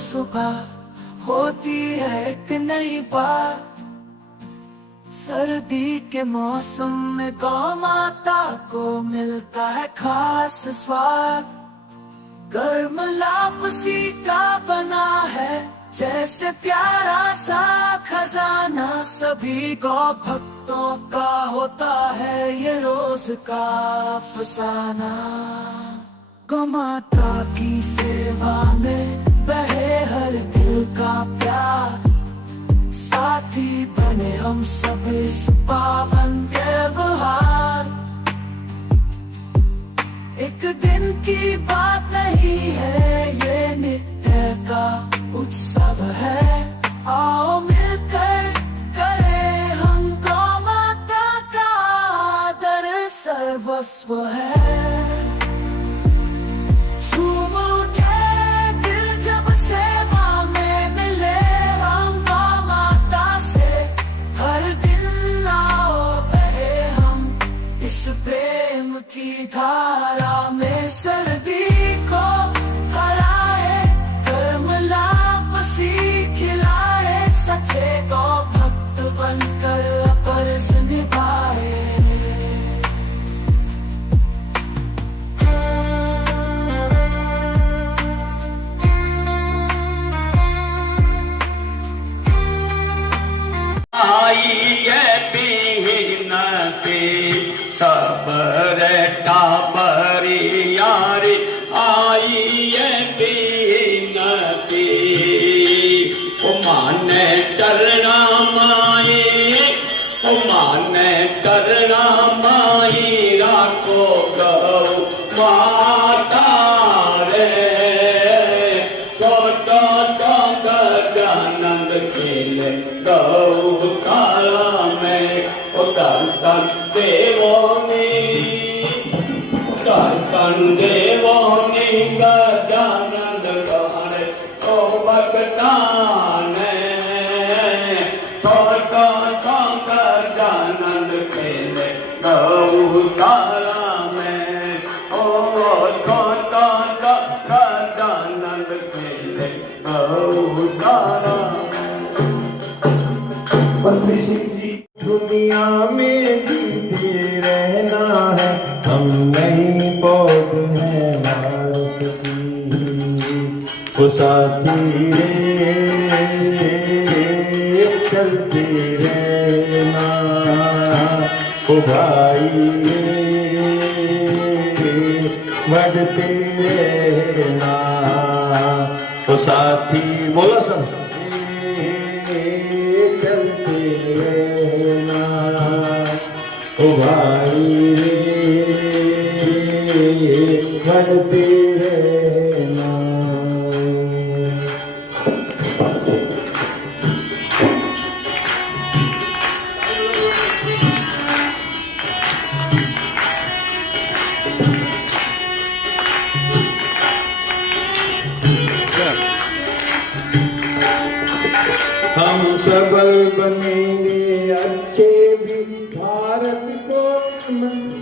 सुबह होती है एक नई बात, सर्दी के मौसम में गौ माता को मिलता है खास स्वाद। गर्म लापसी का बना है जैसे प्यारा सा खजाना, सभी गौ भक्तों का होता है ये रोज का अफसाना। गौ माता की सेवा में बहे हर दिल का प्यार, साथी बने हम सब इस पावन व्यवहार। एक दिन की बात नहीं है, ये नित्य का उत्सव है। आओ मिलकर करें हम गौ माता का आदर, सर्वस्व है। प्रेम की धारा में सर्दी को हराए, गर्म लापसी खिलाए, सच्चे गौ भक्त बनकर फर्ज निभाए। यारी आई है बीनती, ओ माने चरना माई, ओ माने चरना माई, राखो गौ माता रे। छोटो तो गजानंद खेले गौ काला में, ओ दर्शन देवों देवों ने गजानंद गाने ओ भक्ताने, छोटा गजानंद खेले गौशाला में, ओ छोटा गजानंद खेले गौशाला में। दुनिया में जीते रहना है, हम नहीं पौध है भारत की। वो साथी रे चलते रहना, वो भाई रे बढ़ते रहना, वो साथी बोला सब चलते रहना, ओ भाई रे बढ़ते रहना। हम सबल बनेंगे अच्छे भी, भारत को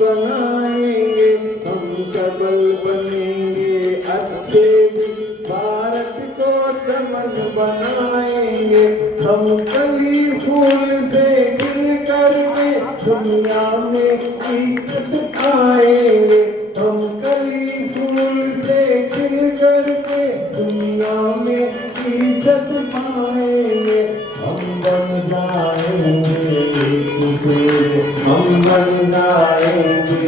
बनाएंगे। हम सबल बनेंगे अच्छे भी, भारत को चमन बनाएंगे। हम कली फूल से खिल करके दुनिया में इज्जत पाएंगे। हम कली फूल से खिल करके दुनिया में इज्जत पाएंगे। हम बन जाएंगे किशोर, हम बन जाएंगे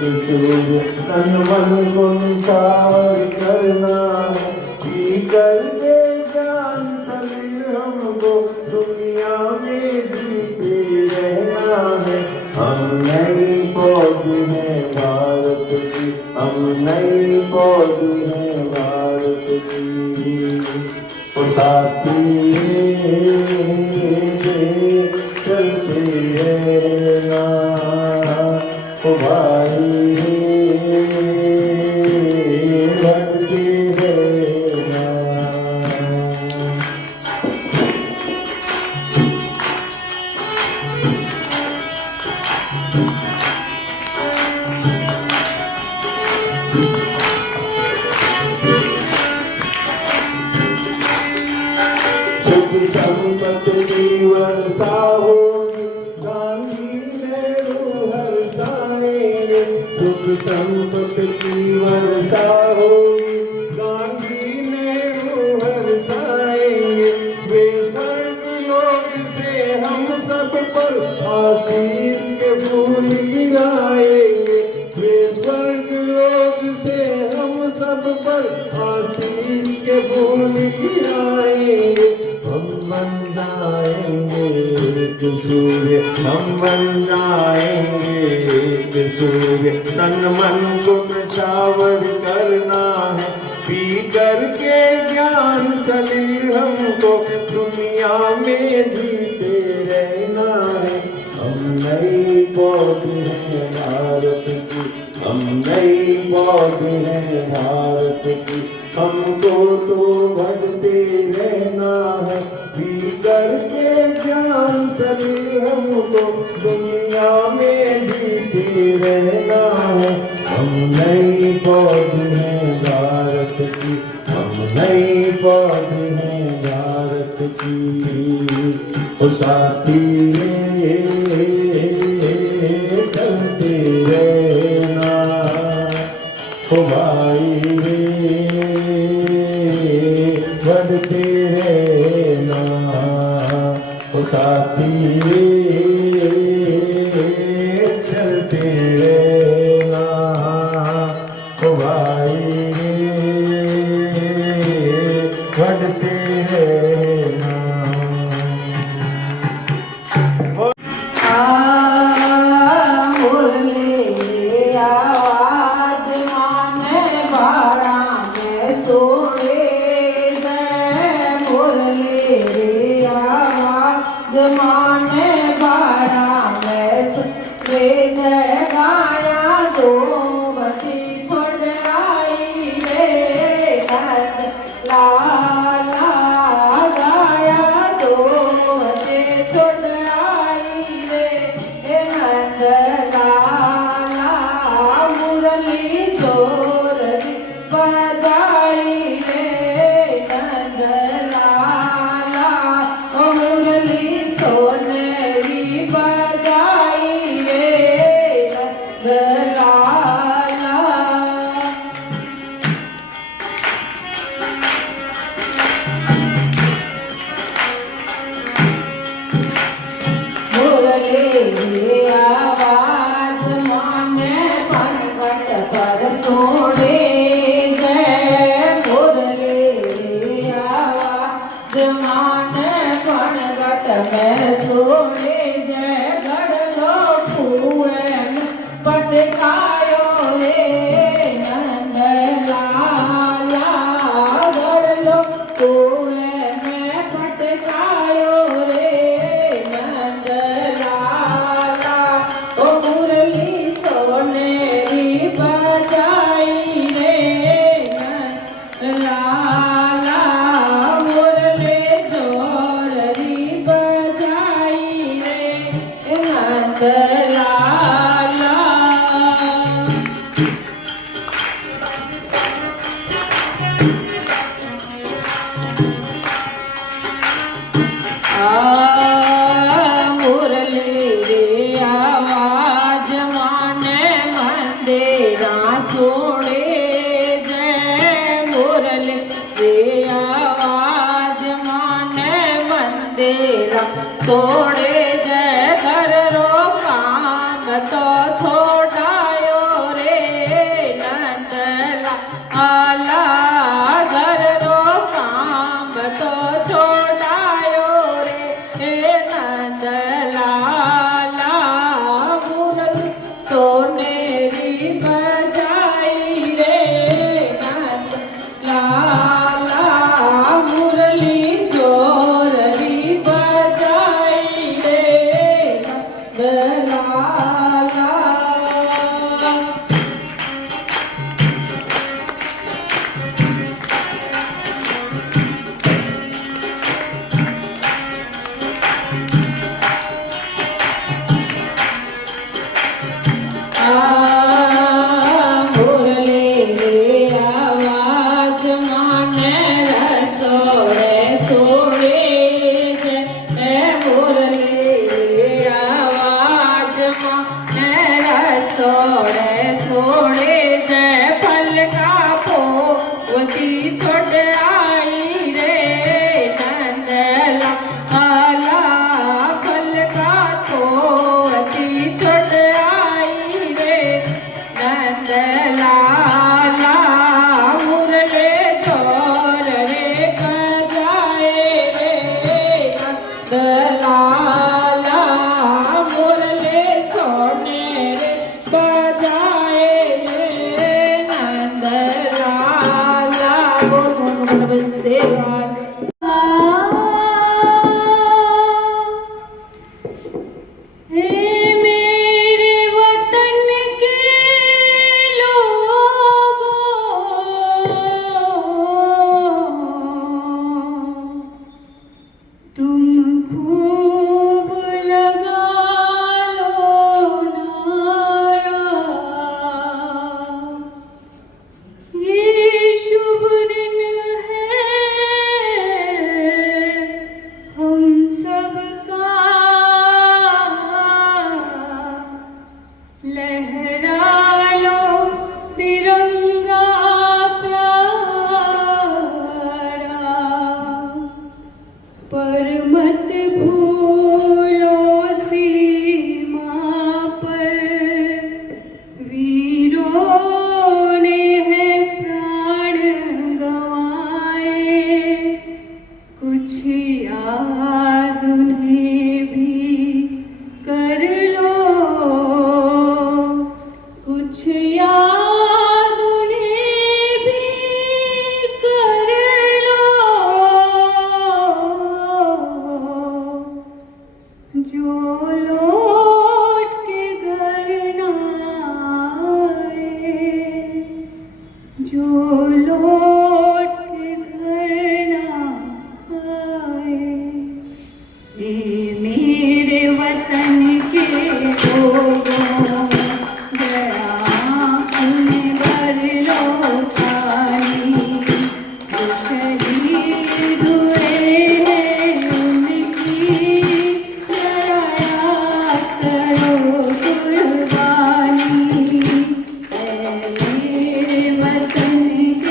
किशोर, तन मन को निछावर करना है, पी कर दे जान सलील हमको दुनिया में जीते रहना है। हम नई पौध है भारत की। हम नई पौधी हैं भारत की। ओ साथी चलते रहना, ओ भाई बढ़ते रहना। सुख संपत्ति जीवन सा होगी, गांधी नेहरू हर्षाएंगे। सुख संपत्ति जीवन सा होगी, गांधी नेहरू हर्षाएंगे। वे स्वर्ग लोक से हम सब पर आशीष के फूल गिराएंगे। वे स्वर्ग लोक से हम सब पर आशीष के फूल गिराएंगे। हम बन जाएंगे एक सूर्य, हम बन जाएंगे एक सूर्य। तन मन को नछावर करना है, पी करके ज्ञान सलील हमको दुनिया में जीते रहना है। हम नई पौधे हैं भारत की, हम नई पौधे हैं भारत की। हमको तो बढ़ते रहना है, पी करके ज्ञान सभी हमको दुनिया में जीते रहना है। हम नई पौधे हैं भारत की, हम नई पौधे हैं भारत की। ओ साथी चलते रहना, ओ भाई बढ़ते रहना, ओ साथी चलते रहना, ओ भाई बढ़ते रहना। माने बाड़ा में वेद गाया दो बती छोड़ आई रे लाला गाया दो बती छोड़ आई रे नंद लाला मुरली जोर बजाई रे नंद लाला मुरली सोनेरी बजाई रे लाला। मुरली आवाज माने पनघट पर सोने जय। मुरली आवाज माने पनघट में सोने जय। गढ़ लो कुएं में पटकायो रे नंद लाला। गढ़ लो कुएं में पटकायो रे नंद लाला। ओ मुरली सोनेरी बजाई रे नंद लाला। मुरली जोररी बजाई रे नंद लाला। मुरली रे आवाज माने मंदिरा सोड़े जय। मुरली रे आवाज माने मंदिरा सोड़े जय। घर रो काम तो छोड़ायो रे नंद लाला। घर रो काम तो छोड़ायो रे नंद लाला। मुरली सोनेरी बजाई नंदलाला मुरले छोर रे बजाए रे नंदलाला मुरले सोने रे बजाए रे नंदलाला बोल बोल बोल सेवा हे मेरे वतन के लोगों, तुम खूब लगा लो नारा। ये शुभ दिन है हम सबका, लहरा लो तिरंगा प्यारा, पर मत भूलो सीमा पर वीरों ने है प्राण गंवाए। कुछ याद उन्हें भी कर लो, कुछ याद उन्हें भी कर लो, जो लौट के घर ना आए, जो लौट के घर ना आए। ए मेरे वतन के लोगों, जरा उन्हें भर लो पानी, जो शहीद हुए हैं उनकी जरा याद करो कुर्बानी। ए मेरे वतन के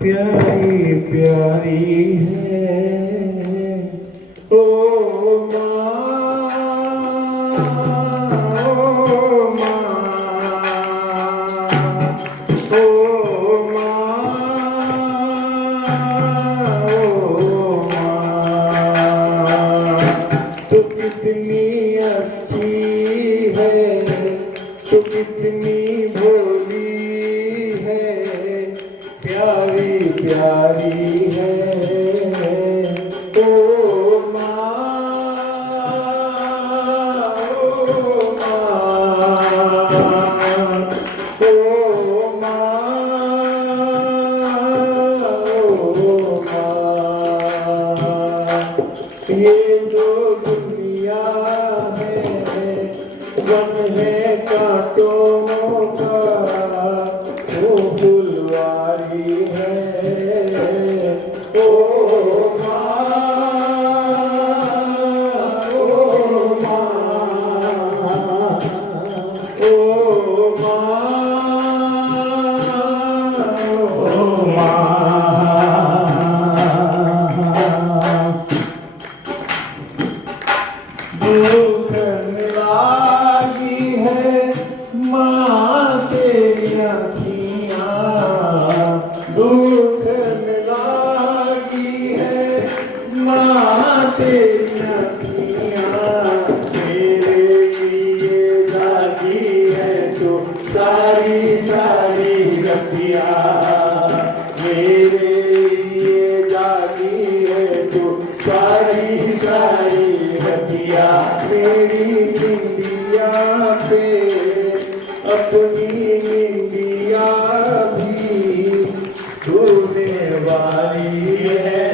प्यारी प्यारी है ओ माँ, ओ माँ, ओ माँ, ओ माँ, तू कितनी अच्छी है, तू कितनी भोली है, प्यारी प्यारी है ओ माँ, ओ माँ, ओ माँ, ओ माँ। ये जो दुनिया है वन है कांटों का, वो फुलवारी है ओ माँ, ओ माँ, ओ माँ, ओ माँ। दुख लागी है माँ तेरी अखियाँ, दुख लागी है माँ तेरी अखियाँ, मेरे लिए जागी है तो सारी सारी रतिया, मेरे लिए जागी है तो सारी सारी रतिया, मेरी निंदिया पे अपनी निंदिया भी ढूंढने वाली है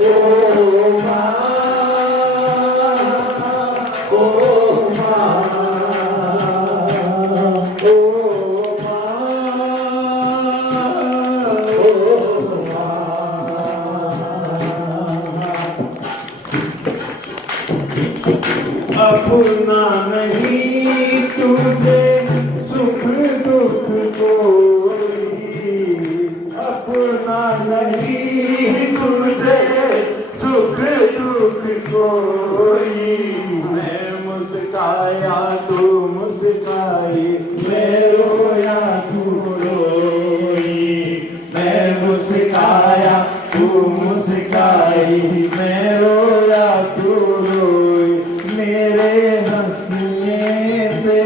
ओ माँ, ओ माँ, ओ माँ, ओ माँ। अपना नहीं तुझे सुख दुख कोई, अपना नहीं तुझे सुख दुख कोई, मैं मुस्काया तू मुस्काई, मैं रोया तू रोई, मैं मुस्काया तू मुस्काई, मैं रोया तू रोई, मेरे हंसने पे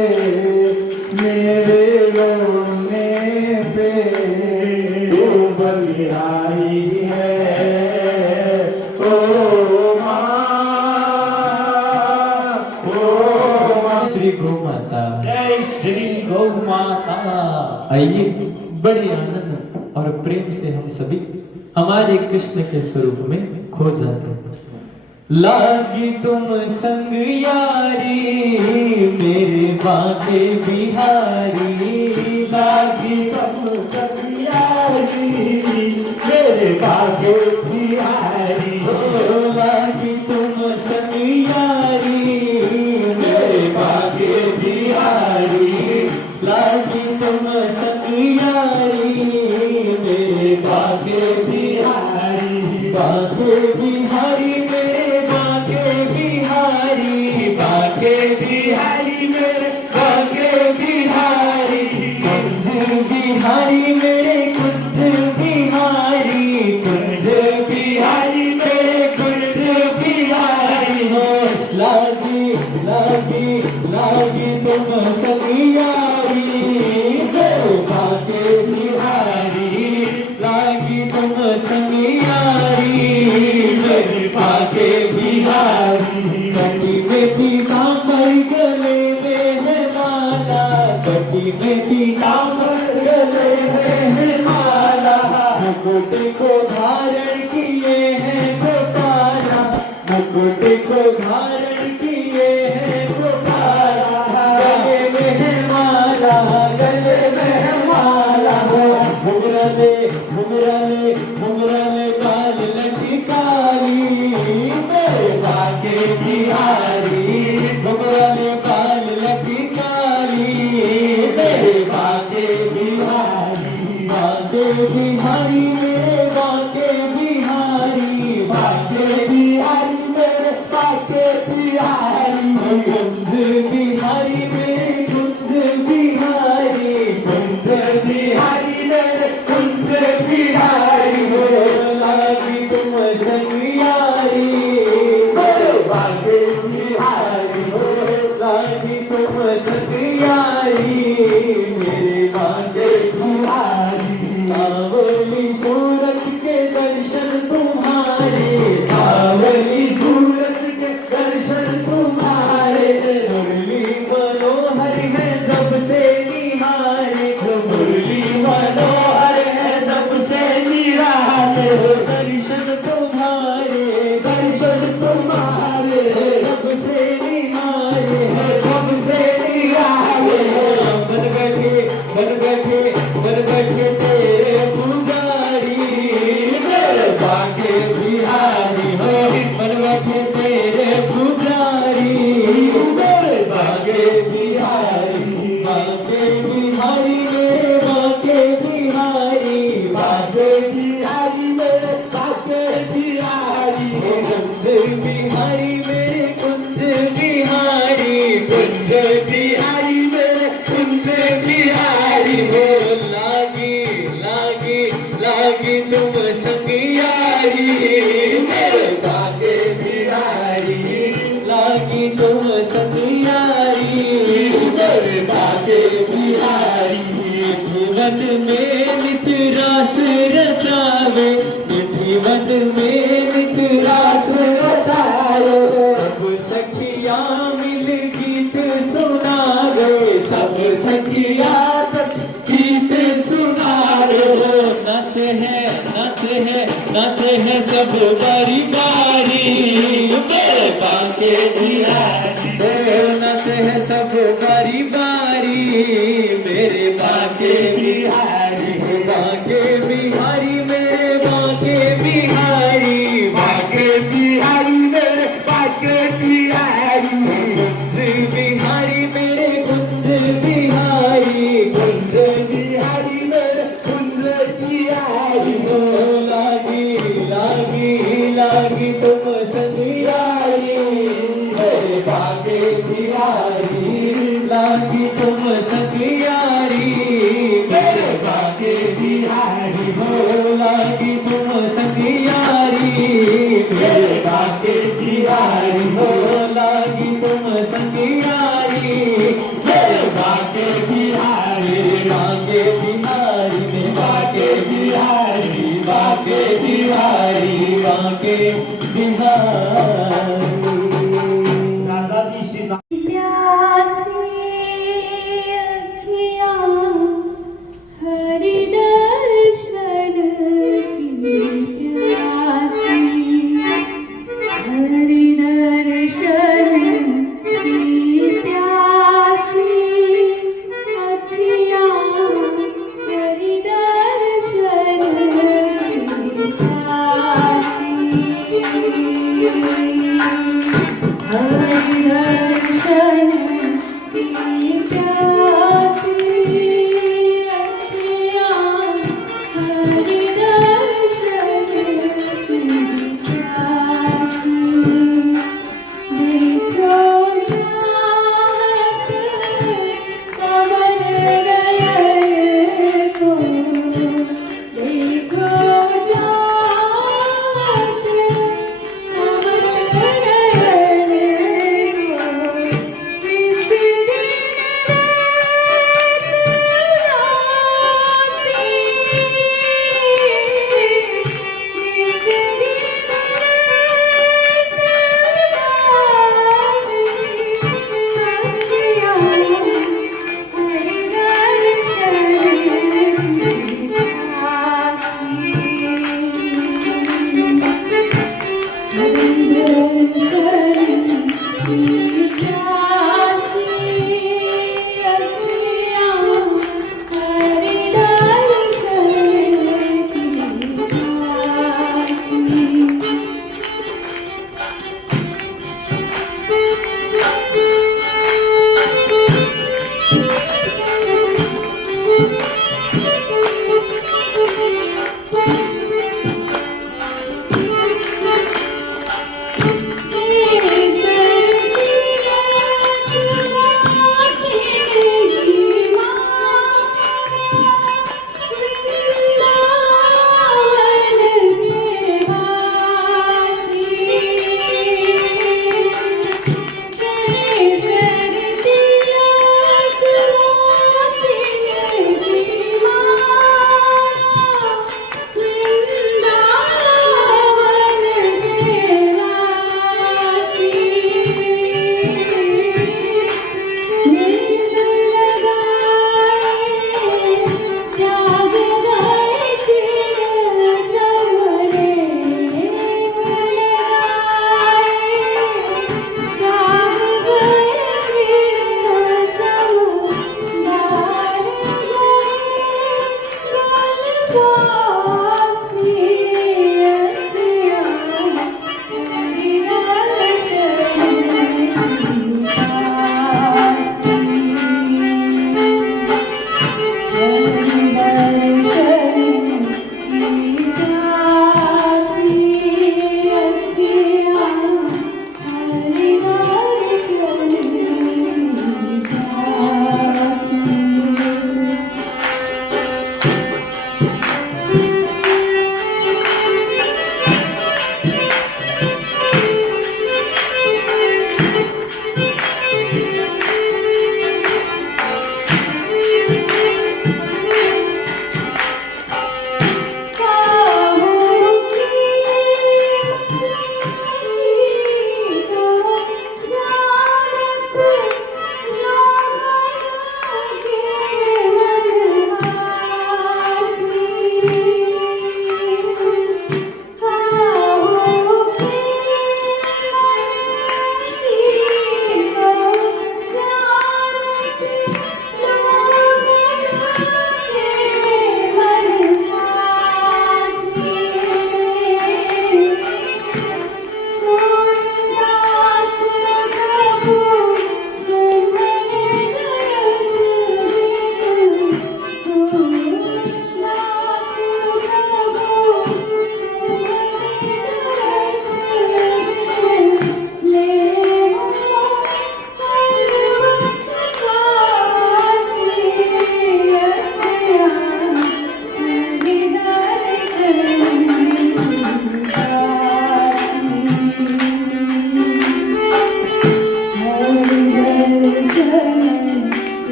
मेरे रोने पे तू बलिहारी है ओ माँ, ओ माँ। श्री गौ माता, जय श्री गौ माता। आइए बड़ी आनंद और प्रेम से हम सभी हमारे कृष्ण के स्वरूप में खो जाते हैं। लागी तुम संग यारी मेरे बांके बिहारी, लागी तुम संग यारी मेरे बांके बिहारी, लागी तुम संग यारी मेरे बांके बिहारी, लागी तुम संग यारी मेरे बांके बिहारी, बांके बिहारी मेरे बांके बिहारी, बांके बिहारी मेरे बांके बिहारी, कुंज बिहारी मेरे कुंज बिहारी, कुंज बिहारी मेरे कुंज बिहारी हो। लागी लागी लागी तुम सगियारी मेरे बांके बिहारी, लागी तुम सगियारी मेरे बांके बिहारी, कटी में पीताम्बर गले में है माला, कटी में पीताम्बर गले में है माला, मुकुट को धारण किए हैं गोपाला, मुकुट को धारण किए हैं गोपाला, गले में है माला, गले में है माला, घुंघरा ले घुंघरा ले घुंघरा ले काल लटकाली मेरे बांके बिहारी, घुंघरा कुंज बिहारी मेरे कुंज बिहारी, कुंज बिहारी मेरे कुंज बिहारी हो, लागी तुम संगियारी मेरे भाग्य बिहारी हो, लागी तुम संगियारी मेरे भाग्य बिहारी। सावली सूरत के दर्शन तुम्हारे, सावली सूरत के दर्शन तुम्हारे, मुरली मनोहर है जब से निहारे, मुरली मनोहर है जब से निहारे, दर्शन तुम्हारे, दर्शन तुम्हारे जब से निहारे, जब से निहारे। बन बैठे तेरे पुजारी मेरे भाग्य बिहारी हो, बन बैठे तेरे पुजारी मेरे भाग्य बिहारी, भाग्य बिहारी मेरे भाग्य बिहारी, भाग्य बिहारी मेरे भाग्य बिहारी, कुंज बिहारी मेरे कुंज बिहारी, कुंज बिहारी मेरे कुंज बिहारी हो, लागी लागी लागी तुम संगियारी मेरे भाग्य बिहारी, लागी तुम संगियारी मेरे भाग्य बिहारी। जीवन में नित रास रचावे, जीवन में नित रास रचावे, सब सखियां मिल गीत सुनावे, सब सखियां गीत सुनावे। नाचे है सब बारी बारी मेरे भाग्य बिहारी, नाचे है सब बारी बारी मेरे भाग्य बिहारी, भाग्य बिहारी मेरे भाग्य बिहारी, भाग्य बिहारी मेरे भाग्य बिहारी, कुंज बिहारी मेरे कुंज बिहारी, कुंज बिहारी मेरे कुंज बिहारी हो, लागी लागी लागी तुम संगियारी मेरे भाग्य बिहारी, लागी तुम संगियारी मेरे भाग्य बिहारी हो, लागी तुम संगियारी मेरे भाग्य बिहारी हो, लागी तुम संगियारी मेरे भाग्य बिहारी, भाग्य बिहारी मेरे भाग्य बिहारी, भाग्य बिहारी भाग्य बिहारी। दादाजी श्री प्यासी अखियाँ हरि दर्शन की प्यासी, हरि दर्शन की प्यासी अखियाँ हरि दर्शन की प्यासी, हरि दर्शन की प्यासी अखियाँ हरि दर्शन की प्यासी। देखो चाहत कमल नयन को, देखो चाहत कमल नयन को,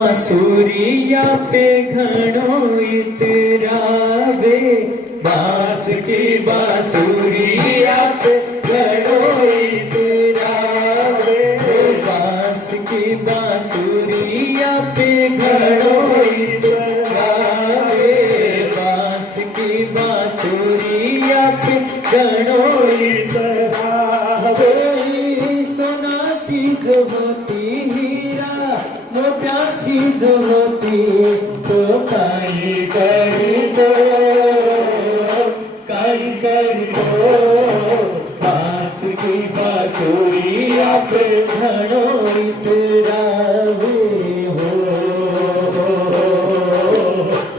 बांसुरिया पे घड़ो इतरावे बांस की बांसुरिया पे घड़ो इतरावे बांस की बांसुरिया पे घड़ो इतरावे बांस की बांसुरिया पे घड़ो इतरावे सोना की जमती हीरा मोटा की जमती तो काई कर दो बांस की बांसुरिया पे घड़ो इतरावे हो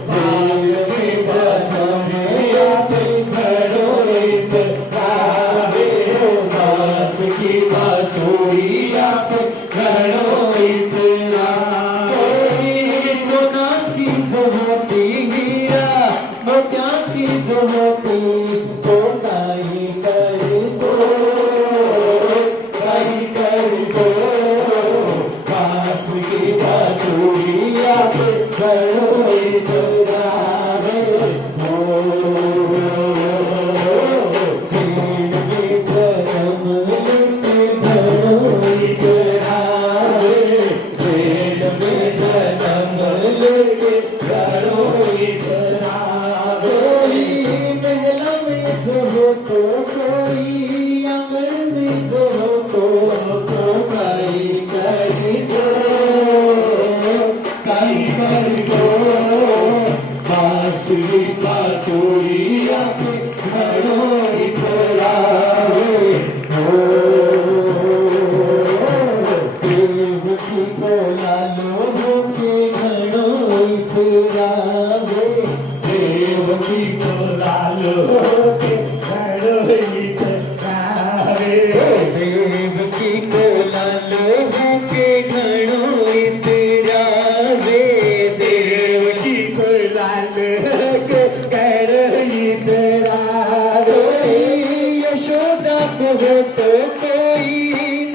जेल की बांसुरिया पे घड़ो इतरावे हो बांस की बांसुरिया पे घड़ो सोना की जमती हीरा मोतिया की जमती तो काई कर दो बांस की बांसुरिया पे घड़ो इतरावे हो जेल में जन्म लेके घड़ो इतरावे जेल में जन्म लेके घड़ो इतरावे महल में जो हो तो कोई आंगन में जो हो तो काई कर दो बांस की बांसुरिया पे घड़ो इतरावे हो देव की बोला लोगों के घड़ो इतरावे देव की बोला लोगों के घड़ो इतरावे देव की बोला लोगों के घड़ो इतरावे देव की बोला लोगों के घड़ो इतरावे यशोदा को हो तो कोई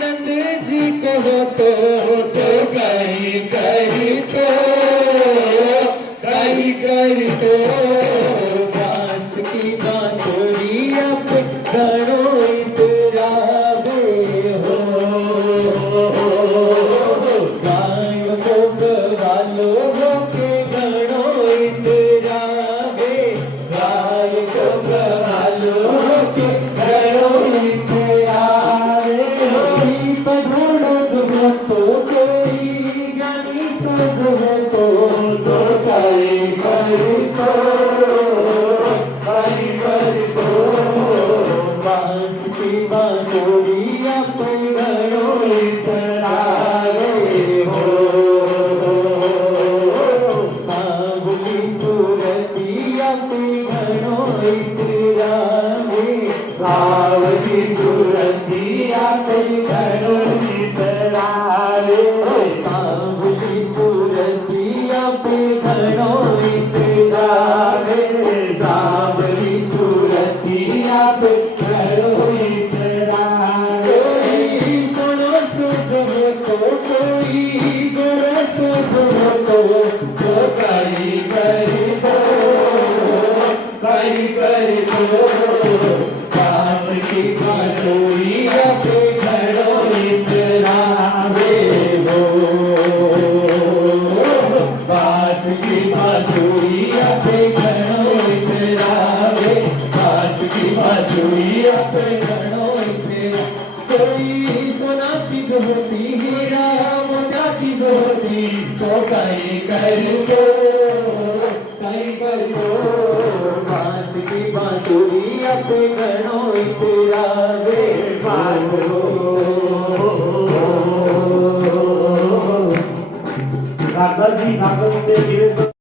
नंद जी को हो तो कहीं कर तो बांस की बांसुरिया पे घड़ो इतरावे हो गाय को गवालो के घड़ो इतरावे गाय को गवालो के घड़ो इतरावे पढ़ो तो कोई गानी सजो तो काई कर दो बांस की बांसुरिया पे घड़ो इतरावे हो सांवली सूरतिया पे घड़ो इतरावे सांवली सूरतिया पे घड़ो इतरावे सांवली सूरतिया पे घड़ो इतरावे सांवली सूरतिया पे घड़ो इतरावे सोनो सुधो तो कोई गोरा सुधो तो काई कर दो बांस की बांसुरिया पे घड़ो इतरावे हो होती तो कहीं करो कहीं करो बांस की बांसुरी अपने गणों तेरा रे मारो राधा जी नागन से निवेदन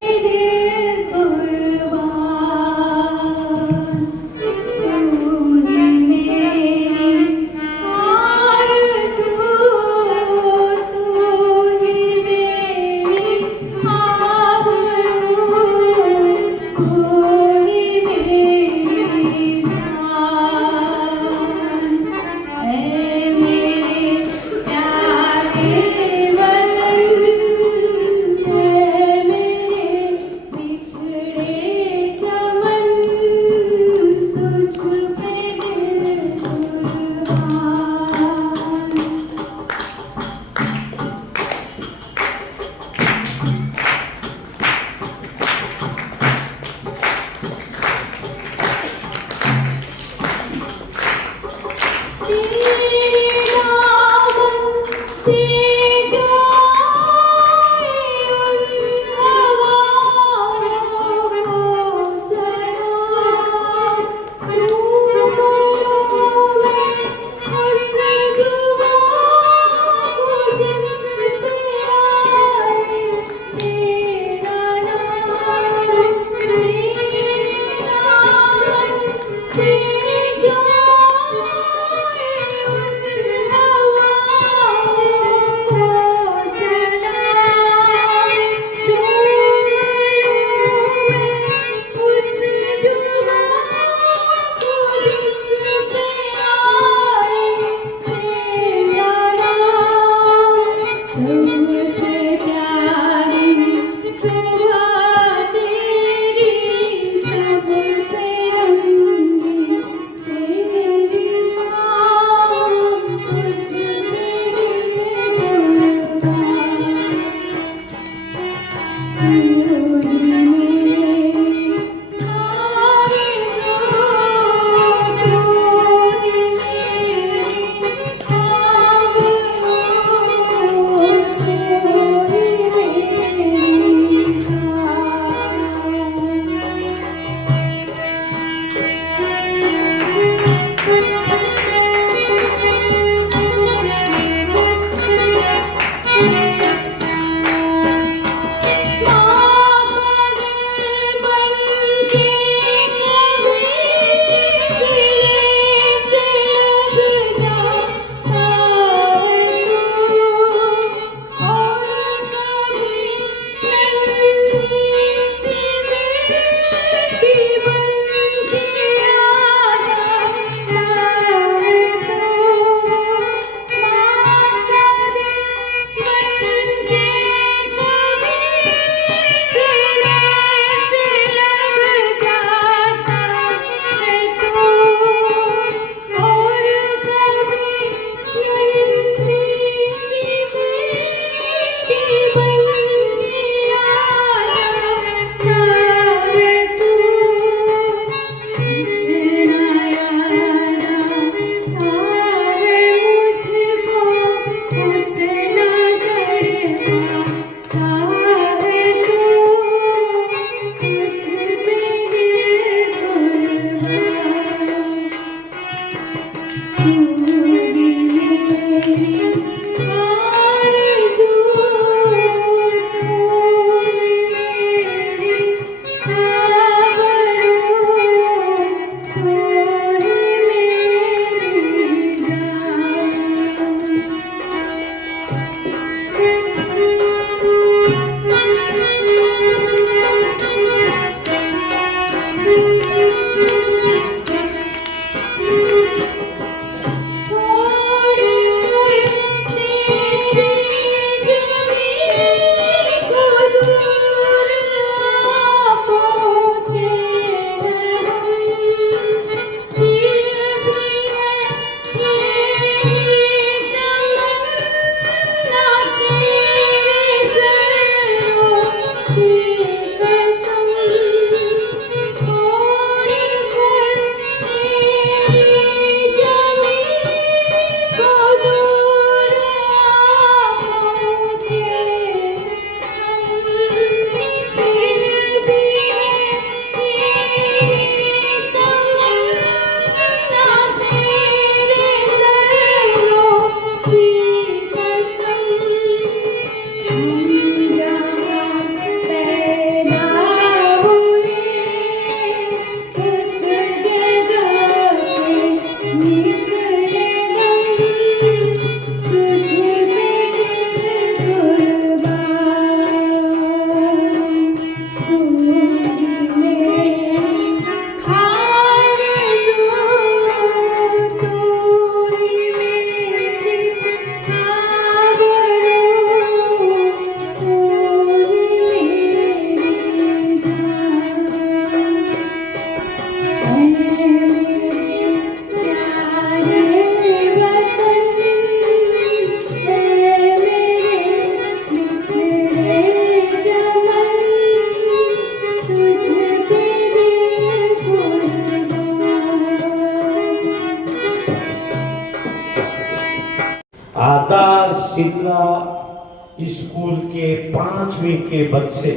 स्कूल के 5वीं के बच्चे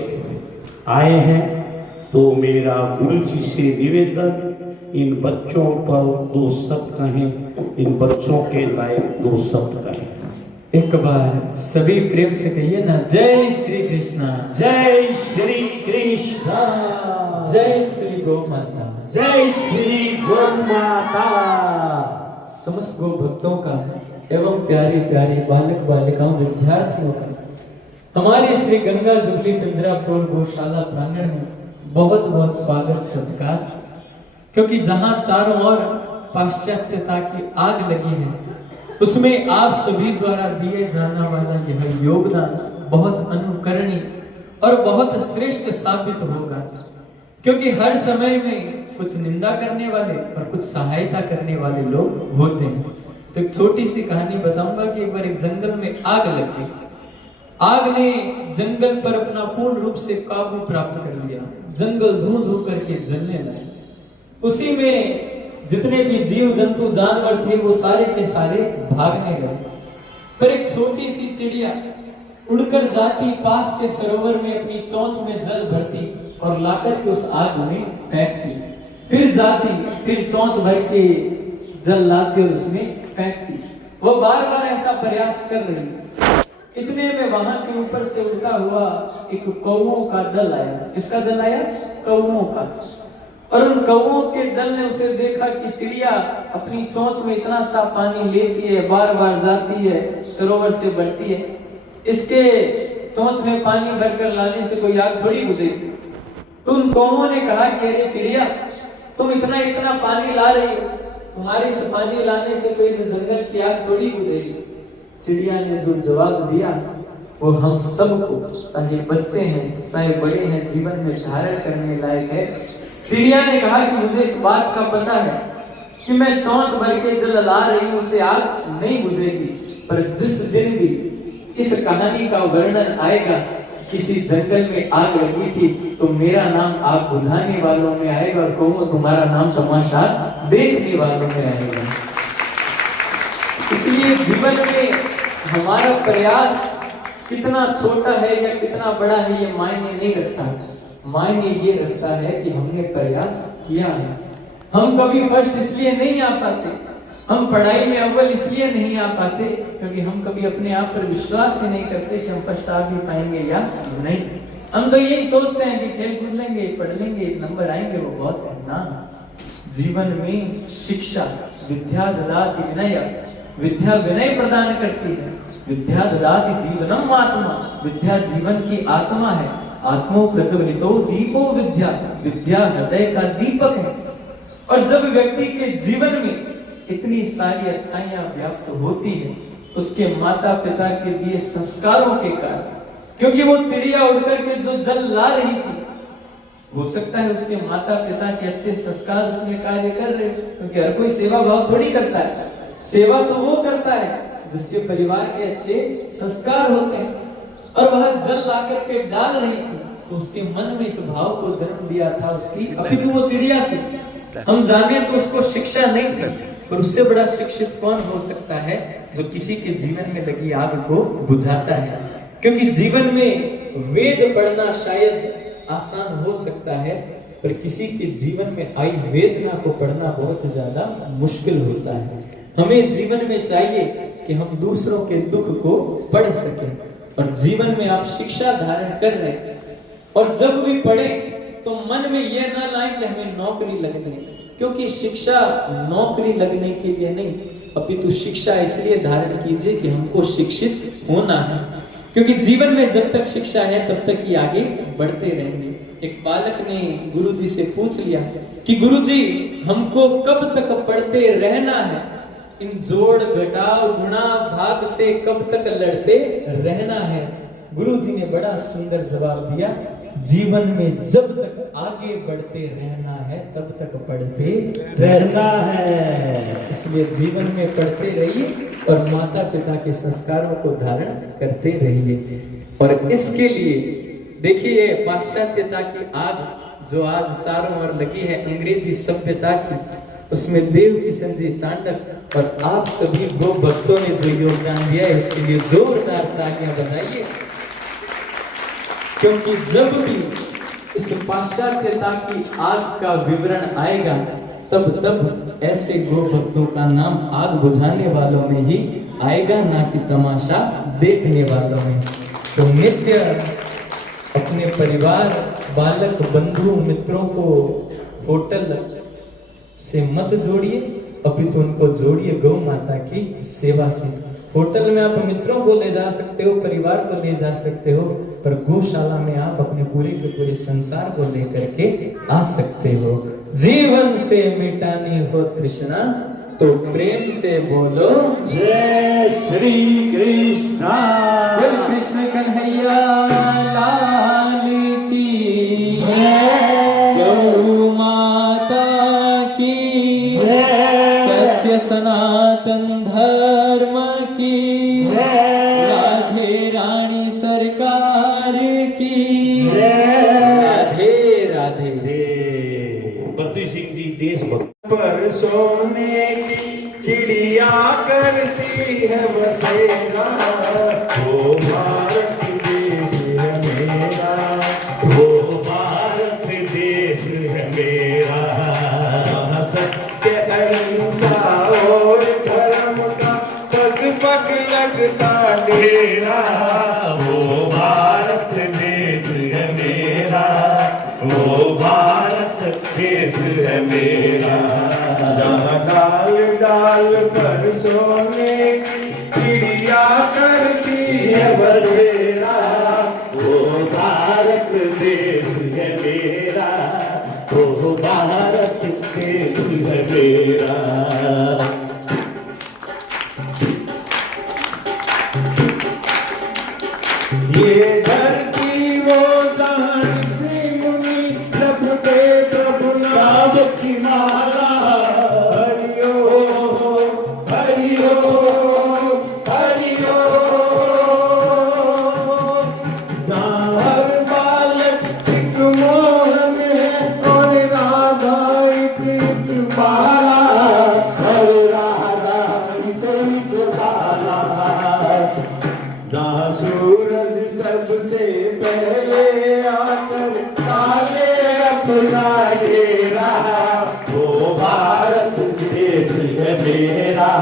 आए हैं, तो मेरा गुरुजी से निवेदन, इन बच्चों पर 2 शब्द कहें, इन बच्चों के लायक 2 शब्द कहें। एक बार सभी प्रेम से कहिए ना, जय श्री कृष्णा, जय श्री कृष्णा, जय श्री गौ माता, जय श्री गौ माता। समस्त गौ भक्तों का एवं प्यारी प्यारी बालक बालिकाओं विद्यार्थियों का हमारे श्री गंगा जुबली पिंजरा फूल गौशाला प्रांगण में बहुत बहुत स्वागत सत्कार। क्योंकि जहां चारों ओर पाश्चात्यता की आग लगी है, उसमें आप सभी द्वारा दिए जाने वाला यह योगदान बहुत अनुकरणीय और बहुत श्रेष्ठ साबित होगा। क्योंकि हर समय में कुछ निंदा करने वाले और कुछ सहायता करने वाले लोग होते हैं। तो एक छोटी सी कहानी बताऊंगा कि एक बार एक जंगल में आग लग गई। आग ने जंगल पर अपना पूर्ण रूप से काबू प्राप्त कर लिया। जंगल धू धू करके जलने लगा। उसी में जितने भी जीव जंतु जानवर थे वो सारे के सारे भागने लगे। पर एक छोटी सी चिड़िया उड़कर जाती, पास के सरोवर में अपनी चोंच में जल भरती और लाकर के उस आग में फेंकती, फिर जाती, फिर चोंच भर के जल लाती और उसमें फेंकती। वो बार बार ऐसा प्रयास कर रही। इतने में वहां के ऊपर से उड़ता हुआ एक कौओं का दल आया। किसका दल आया? कौओं का। और उन कौओं के दल ने उसे देखा कि चिड़िया अपनी चोंच में इतना सा पानी लेती है, बार बार जाती है, सरोवर से भरती है, इसके चोंच में पानी भरकर लाने से कोई आग थोड़ी बुझेगी। तो उन कौओं ने कहा कि अरे चिड़िया, तुम इतना इतना पानी ला रही हो, तुम्हारे इस पानी लाने से कोई जंगल की आग थोड़ी बुझेगी। चिड़िया ने जो जवाब दिया वो हम सबको, चाहे बच्चे हैं चाहे बड़े हैं, जीवन में धारण करने लायक है। चिड़िया ने कहा कि मुझे इस बात का पता है कि मैं चोंच भर के जल ला रही हूं, उसे आग नहीं बुझेगी। पर जिस दिन भी इस कहानी का वर्णन आएगा किसी जंगल में आग लगी थी, तो मेरा नाम आग बुझाने वालों में आएगा और कहूँ तुम्हारा नाम तमाशा देखने वालों में आएगा। इसलिए जीवन में हमारा प्रयास कितना छोटा है या कितना बड़ा है ये मायने नहीं रखता। मायने ये रखता है कि हमने प्रयास किया है। हम कभी फर्स्ट इसलिए नहीं आ पाते, हम पढ़ाई में अव्वल इसलिए नहीं आ पाते क्योंकि हम कभी अपने आप पर विश्वास ही नहीं करते कि हम फर्स्ट आ भी पाएंगे या नहीं। हम तो यही सोचते हैं कि खेल कूद लेंगे, पढ़ लेंगे, नंबर आएंगे, वो बहुत है ना। जीवन में शिक्षा विद्या ददाति विनय, विद्या विनय प्रदान करती है। विद्या ददाति जीवनम आत्मा, विद्या जीवन की आत्मा है। आत्मो प्रज्वलितो दीपो विद्या, विद्या हृदय का दीपक है। और जब व्यक्ति के जीवन में इतनी सारी अच्छाइयां व्याप्त होती है उसके माता पिता के दिए संस्कारों के कारण, क्योंकि वो चिड़िया उड़कर के जो जल ला रही थी, हो सकता है उसके माता पिता के अच्छे संस्कार उसमें कार्य कर रहे, क्योंकि हर कोई सेवा भाव थोड़ी करता है। सेवा तो वो करता है जिसके परिवार के अच्छे संस्कार होते हैं। और वह जल ला करके डाल रही थी तो उसके मन में इस भाव को जन्म दिया था उसकी, अभी तो वो चिड़िया थी, हम जाने तो उसको शिक्षा नहीं थी। पर उससे बड़ा शिक्षित कौन हो सकता है जो किसी के जीवन में लगी आग को बुझाता है। क्योंकि जीवन में वेद पढ़ना शायद आसान हो सकता है, पर किसी के जीवन में आई वेदना को पढ़ना बहुत ज्यादा मुश्किल होता है। हमें जीवन में चाहिए कि हम दूसरों के दुख को पढ़ सकें। और जीवन में आप शिक्षा धारण कर रहे हैं और जब भी पढ़े तो मन में यह ना लाए कि हमें नौकरी लगनी है, क्योंकि शिक्षा नौकरी लगने के लिए नहीं, अपितु शिक्षा इसलिए धारण कीजिए कि हमको शिक्षित होना है। क्योंकि जीवन में जब तक शिक्षा है तब तक ही आगे बढ़ते रहेंगे। एक बालक ने गुरुजी से पूछ लिया कि गुरुजी हमको कब तक पढ़ते रहना है, इन जोड़ घटाव गुणा भाग से कब तक लड़ते रहना है। गुरुजी ने बड़ा सुंदर जवाब दिया, जीवन में जब तक आगे बढ़ते रहना है तब तक पढ़ते रहना है। इसलिए जीवन में पढ़ते रहिए और माता पिता के संस्कारों को धारण करते रहिए। और इसके लिए देखिए पाश्चात्यता की आग जो आज चारों ओर लगी है अंग्रेजी सभ्यता की, उसमें देव किशन जी चांडक और आप सभी गो भक्तों ने जो योगदान दिया है इसके लिए जोरदार तालियां बजाइए, क्योंकि जब भी इस पाश्चात्यता की आग का विवरण आएगा तब ऐसे गो भक्तों का नाम आग बुझाने वालों में ही आएगा, ना कि तमाशा देखने वालों में। तो नित्य अपने परिवार, बालक, बंधु, मित्रों को होटल से मत जोड़िए, अपितु उनको जोड़िए गौ माता की सेवा से। होटल में आप मित्रों को ले जा सकते हो, परिवार को ले जा सकते हो, पर गौशाला में आप अपने पूरे के पूरे संसार को लेकर के आ सकते हो। जीवन से मिटानी हो तृष्णा तो प्रेम से बोलो जय श्री कृष्णा। बोल कृष्ण कन्हैया लाल की जय। गौ माता की जय। सत्य सनातन धर्म की जय। राधे रानी सरकार की जय। राधे राधे। पृथ्वी सिंह जी देशभक्त। पर सोने की चिड़िया करती है बसेरा, वो भारत देश है मेरा, वो भारत देश है मेरा, जहाँ सत्य अहिंसा और धर्म का पग पग लगता डेरा। वो भारत देश है मेरा, वो भारत देश है मेरा, जहाँ डाल डाल पर सोने की चिड़िया करती है बसेरा, वो भारत देश है मेरा, वो भारत देश है मेरा। ये धरती वो जहान से मुनि जपते प्रभु नाम की माला। हरिओ हरिओ हरिओ, जहाँ हर बालक एक मोहन है और राधा एक बाला। हर राधा एक बाला, जहाँ सूरज सबसे पहले आकर काले अपना घेरा। वो भारत देश है मेरा,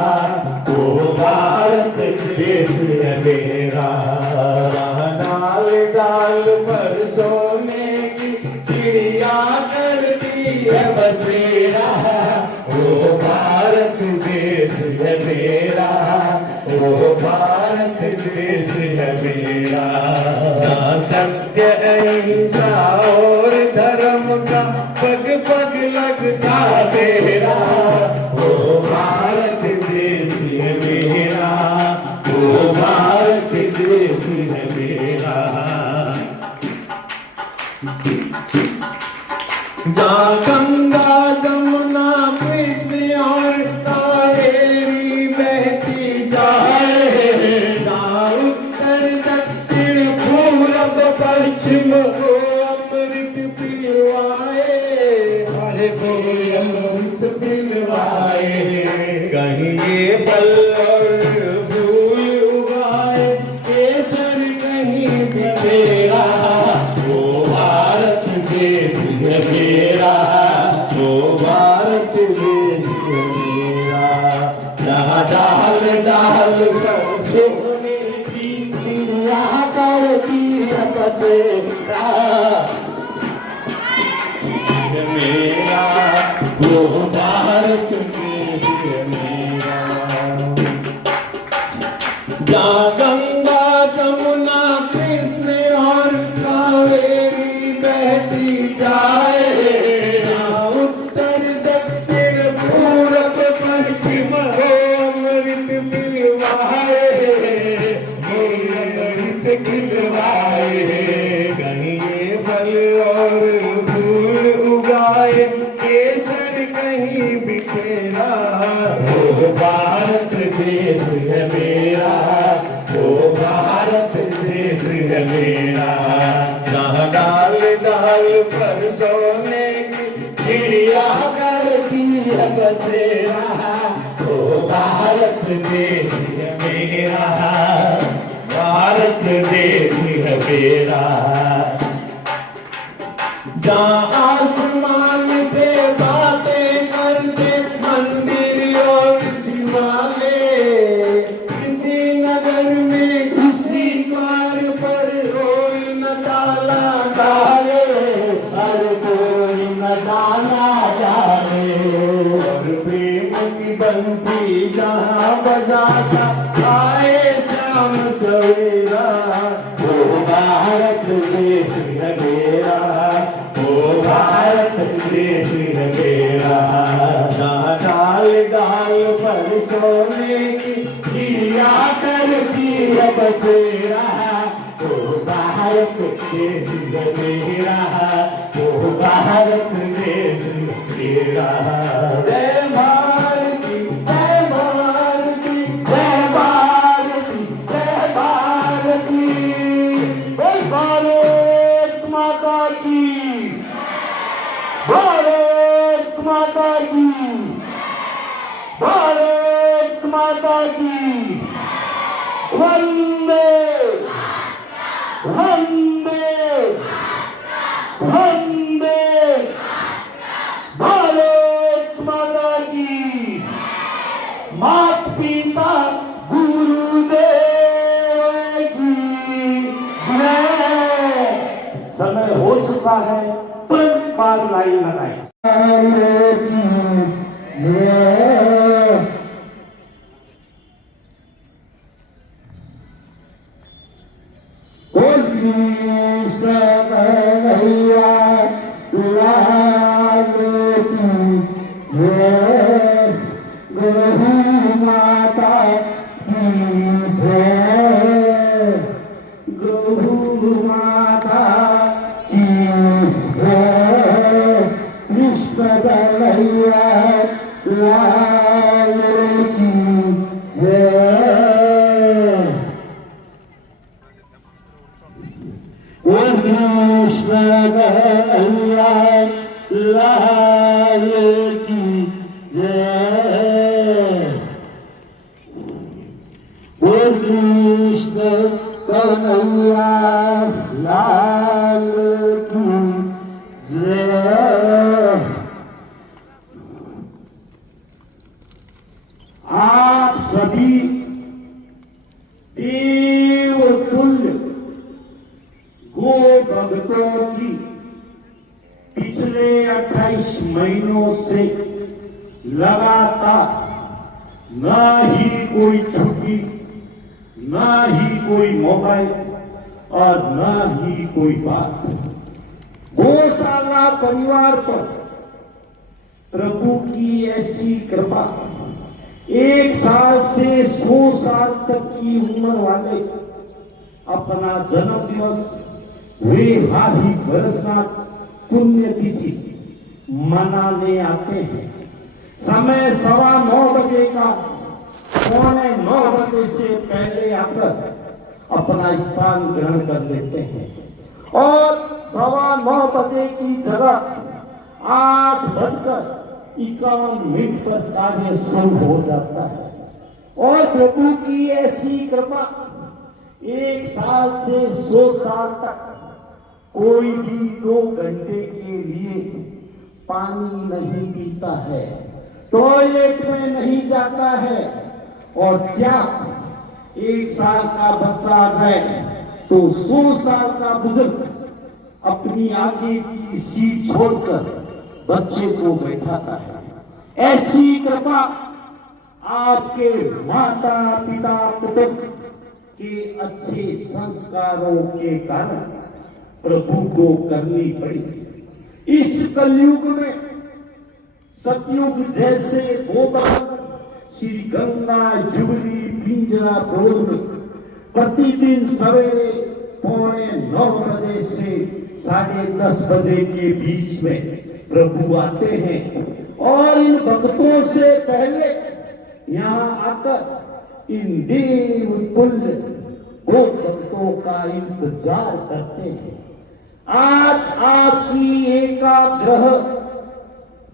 वो भारत देश है मेरा, डाल डाल पर सोने की चिड़िया करती है बसेरा। वो भारत देश है मेरा, वो भारत देश है मेरा, जहाँ सत्य अहिंसा और धर्म का पग पग लगता डेरा। वो भारत देश है मेरा, वो भारत देश है मेरा। जहाँ गंगा जमुना कृष्ण और कावेरी बहती जाए, जहाँ उत्तर दक्षिण पूरब पश्चिम को अमृत पिलवाए। अरे कोई अमृत पिलवाए, कहीं ये फल और फूल उगाए, केसर कहीं बिखेरा। वो भारत देश है मेरा, वो भारत देश है मेरा, जहाँ डाल डाल पर सोने की चिड़िया करती है बसेरा। मेरा वो भारत देश है मेरा, जहाँ गंगा जमुना कृष्ण और कावेरी बहती जाए, जहाँ उत्तर दक्षिण पूरब पश्चिम को अमृत पिलवाए। अमृत खिलवाए, कहीं ये फल और फूल उगाए, केसर कहीं बिखेरा। वो भारत देश है मेरा, वो भारत देश है मेरा, जहाँ डाल डाल पर सोने की चिड़िया करती है बसेरा। वो भारत देश है मेरा, भारत देश है मेरा। जहाँ आसमान से बातें करते मंदिर और शिवालय, किसी नगर में किसी द्वार पर कोई न ताला डाले, हर कोई न ताला डाले। और प्रेम की बंसी जहाँ बजाता आए शाम सवेरा, वो भारत देश है मेरा, वो भारत देश है मेरा। डाल डाल पर सोने की चिड़िया करती है बसेरा, वो भारत देश है मेरा, वो भारत देश है मेरा। जय भारती, जय भारती, जय भारती, जय भारती। बोल भारत माता की, भारत माता की, भारत माता की। वंदे वंदे वंदे भारत माता की। मात पिता गुरुदेव की जय। समय हो चुका है, तुरंत बार लाइन लगाएं। कृष्ण कन्हैया लाल की जय, गौ माता की जय, गौ माता की जय। कृष्ण कन्हैया लाल की जय। कृष्ण कन्हैया लाल की जय। कृष्ण कन्हैया लाल की जय। आप सभी देवतुल्य गो भक्तों की पिछले 28 महीनों से लगातार ना ही कोई छुट्टी, ना ही कोई मोबाइल और ना ही कोई बात। गौशाला परिवार पर प्रभु की ऐसी कृपा, 1 साल से 100 साल तक की उम्र वाले अपना जन्म दिवस वे हाही बरसनाथ पुण्यतिथि मनाने आते हैं। समय 9:15 बजे का, 8:45 बजे से पहले आकर अपना स्थान ग्रहण कर लेते हैं और 9:15 बजे की जगह 8:51 पर कार्य शुरू हो जाता है। और प्रभु की ऐसी कृपा, 1 साल से 100 साल तक कोई भी 2 घंटे के लिए पानी नहीं पीता है, टॉयलेट में नहीं जाता है। और क्या 1 साल का बच्चा आ जाए तो 100 साल का बुजुर्ग अपनी आगे की सीट छोड़कर बच्चे को बैठाता है। ऐसी कृपा आपके माता पिता कुटुंब के अच्छे संस्कारों के कारण प्रभु को करनी पड़ी। इस कलयुग में सतयुग जैसे गोदान, श्री गंगा जुबली पिंजरा ब्रोल में प्रतिदिन सवेरे 8:45 बजे से 10:30 बजे के बीच में प्रभु आते हैं और इन भक्तों से पहले यहाँ आकर इन देव तुल्य वो भक्तों का इंतजार करते हैं। आज आपकी एकाग्रह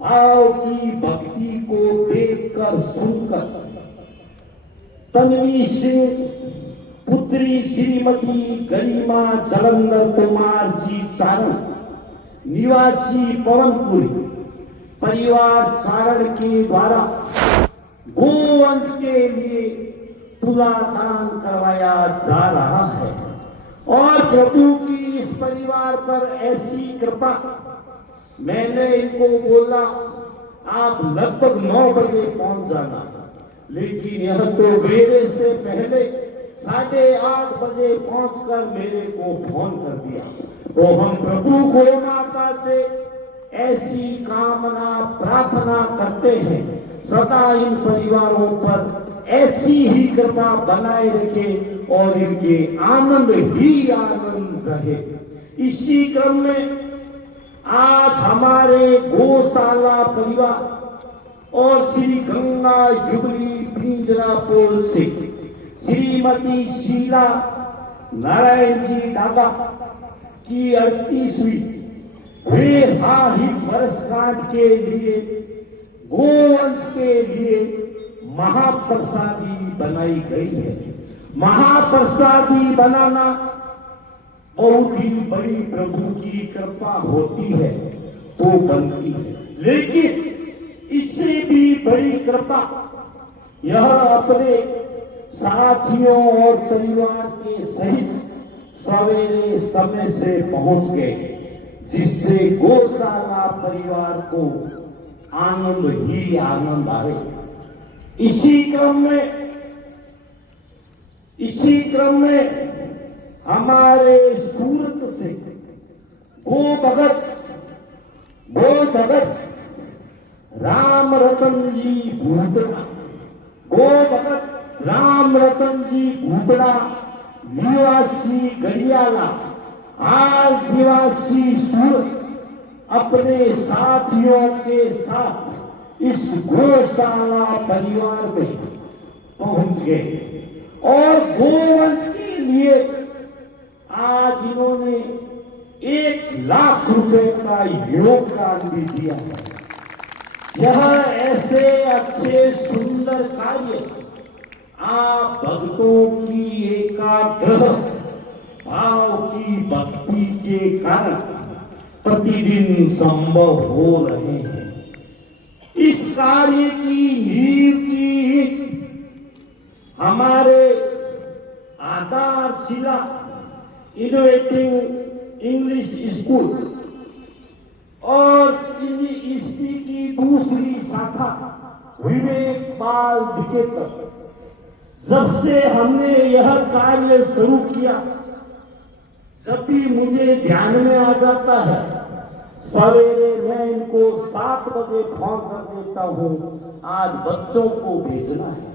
भाव की भक्ति को देखकर सुनकर तन्वी सिंह पुत्री श्रीमती गरिमा जलंधर कुमार जी चारण, निवासी पवनपुरी, परिवार चारण के द्वारा गोवंश के लिए तुला दान करवाया जा रहा है। और प्रभु की इस परिवार पर ऐसी कृपा, मैंने इनको बोला आप लगभग 9 बजे पहुंच जाना, लेकिन यह तो मेरे से पहले 8:30 बजे पहुंचकर मेरे को फोन कर दिया। तो हम प्रभु गौ माता से ऐसी कामना प्रार्थना करते हैं, सदा इन परिवारों पर ऐसी ही कृपा बनाए रखे और इनके आनंद ही आनंद रहे। इसी क्रम में आज हमारे गौशाला परिवार और श्री गंगा जुबली पिंजरापुर से श्रीमती शीला नारायण जी डाबा की 38वीं वैवाहिक वर्षगांठ के लिए गोवंश के लिए महाप्रसादी बनाई गई है। महाप्रसादी बनाना बहुत ही बड़ी प्रभु की कृपा होती है तो बनती है, लेकिन इससे भी बड़ी कृपा यह अपने साथियों और परिवार के सहित सवेरे समय से पहुंच गए, जिससे गौशाला परिवार को आनंद ही आनंद आए। इसी क्रम में हमारे सूरत से गो भगत राम रतन जी भूतड़ा, गो भगत राम रतन जी भूतड़ा निवासी गढ़ियाला, आज निवासी सूरत, अपने साथियों के साथ इस गौशाला परिवार में पहुंच गए और गोवंश के लिए आज इन्होंने 1 लाख रुपए का योगदान भी दिया है। यह ऐसे अच्छे सुंदर कार्य आप भक्तों की एकाग्र भाव की भक्ति के कारण प्रतिदिन संभव हो रहे हैं। इस कार्य की नींव की हमारे आधारशिला इनोवेटिंग इंग्लिश स्कूल और इसकी की दूसरी शाखा विवेक बाल विकेतर, जब से हमने यह कार्य शुरू किया, जब भी मुझे ध्यान में आ जाता है, सवेरे मैं इनको 7 बजे फोन कर देता हूं, आज बच्चों को भेजना है।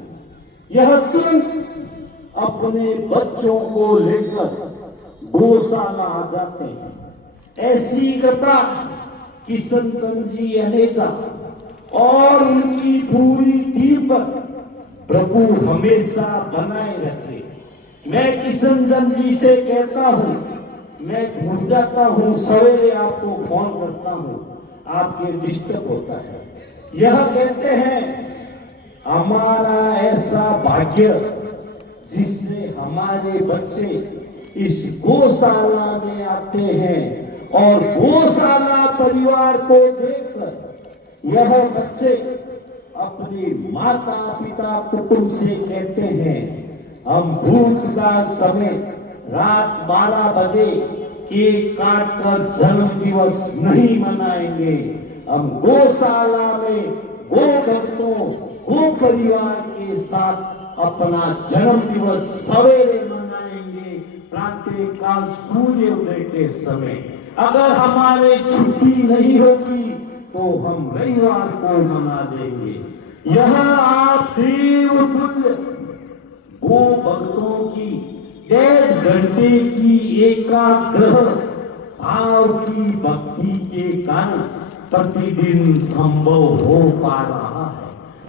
यह तुरंत अपने बच्चों को लेकर गौशाला आ जाते हैं। ऐसी कृपा किशन चंद जी अनेजा और उनकी पूरी टीम पर प्रभु हमेशा बनाए रखे। मैं किशन चंद जी से कहता हूं, मैं भूल जाता हूं, सवेरे आपको फोन करता हूं, आपके डिस्टर्ब होता है। यह कहते हैं हमारा ऐसा भाग्य जिससे हमारे बच्चे इस गौशाला में आते हैं और गौशाला परिवार को देखकर यह बच्चे अपने माता पिता कुटुंब से कहते हैं हम भूतकाल समय रात 12 बजे केक काट कर जन्म दिवस नहीं मनाएंगे, हम गौशाला में गो भक्तों गो परिवार के साथ अपना जन्म दिवस सवेरे मनाएंगे प्रातः काल सूर्योदय के समय। अगर हमारे छुट्टी नहीं होगी तो हम रविवार को मना देंगे। यह आप देवतुल्य गो भक्तों की 1.5 घंटे की एकाग्र भाव की भक्ति के कारण प्रतिदिन संभव हो पा रहा है।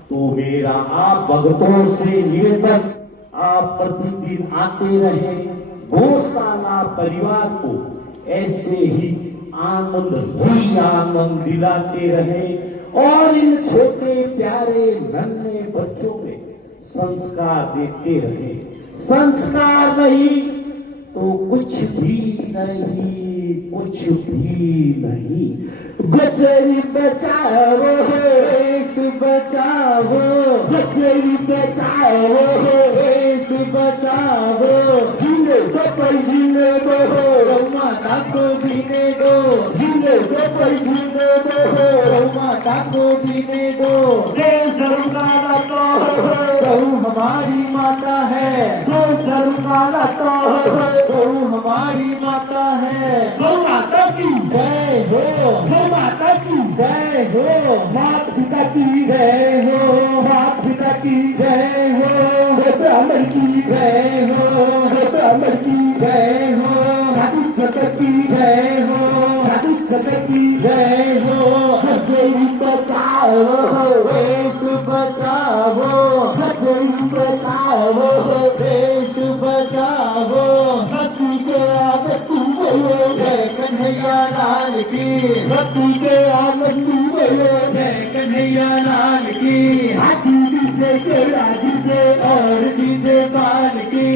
तो मेरा आप भक्तों से निवेदन, आप प्रतिदिन आते रहे, गौशाला परिवार को ऐसे ही आनंद दिलाते रहे और इन छोटे प्यारे नन्हे बच्चों में संस्कार देते रहे। संस्कार नहीं तो कुछ भी नहीं, कुछ भी नहीं। बचरी बचाओ, देश बचाओ, बचरी बचाओ, देश बचाओ। जीने दो पल जीने दो, माता को जीने दो। जीने दो पल जीने दो, माता को जीने दो। देश धर्म का लातो, गौ हमारी माता है। देश धर्म का लातो, गौ हमारी माता है। गौ माता की जय हो, गौ माता की जय हो। माता पिता की जय हो, माता पिता की जय हो। ब्राह्मण की जय हो, ब्राह्मण की जय हो। साधु संत की जय हो, साधु संत की जय हो। बचरी बचाओ, देश बचाओ, बचरी बचाओ, देश बचाओ। भक्ति के आगतु बोलो जय कन्हैया लाल की। भक्ति के आगतु बोलो जय कन्हैया लाल की। हाथी डीजे के डीजे और डीजे बाल की।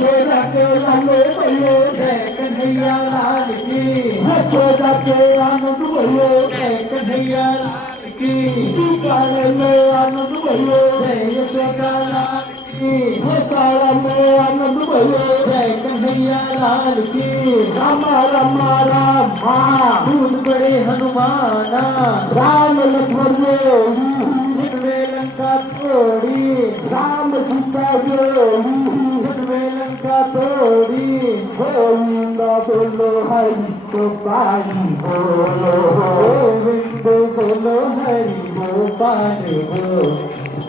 छोरा के लालो बोलो जय कन्हैया लाल की। छोरा के आनंद बोलो जय कन्हैया लाल की। टीकारे में आनंद बोलो जय यशोदा लाल की। सारा में आनंद बोलो जय कन्हैया लाल की। रामा रामा राम भूत बड़े हनुमाना। राम लक्ष्मण जिनवे लंका तोड़ी। राम सीता जिनवे लंका तोड़ी। गोविंदा बोलो हरि गोपाल बोलो, गोविंद बोलो हरि गोपाल बोलो।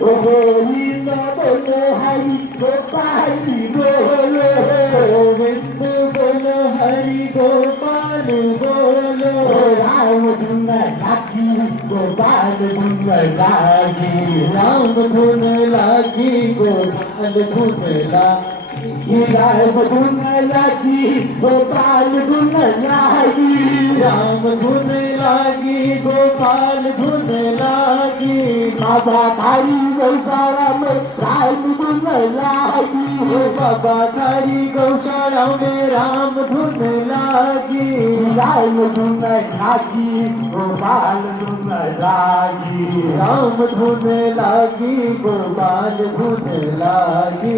गोविंदा बोलो हरि गोपाल बोलो, गोविंद बोलो हरि गोपाल बोलो। राम धुन लागी गोपाल धुन लागी। राम धुन लागी गोपाल धुन लागी। राम धुन लागी गोपाल धुन लागी। राम धुन लागी गोपाल धुन लागी। बाबा थारी गौशाला में राम धुन लागी। बाबा थारी गौशाला में राम धुन लागी। राम धुन लागी गोपाल धुन लागी। राम धुन लागी गोपाल धुन लागी।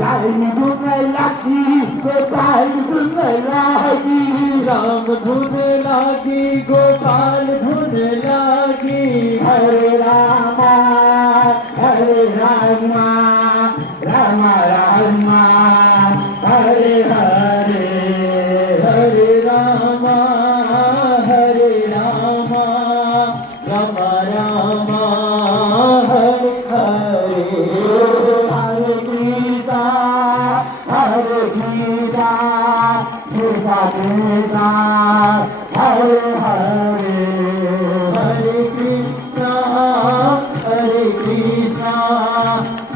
राम धुन लागी गोपाल धुन लागी। राम धुन लागी गोपाल धुन लागी। हरे रामा हरे रामा, राम राम हरे हरे, हरे रामा हरे रामा, राम राम हरे हरे। हरे गीता हरे गीता, गीता गीता हरे हरे। हरे कृष्णा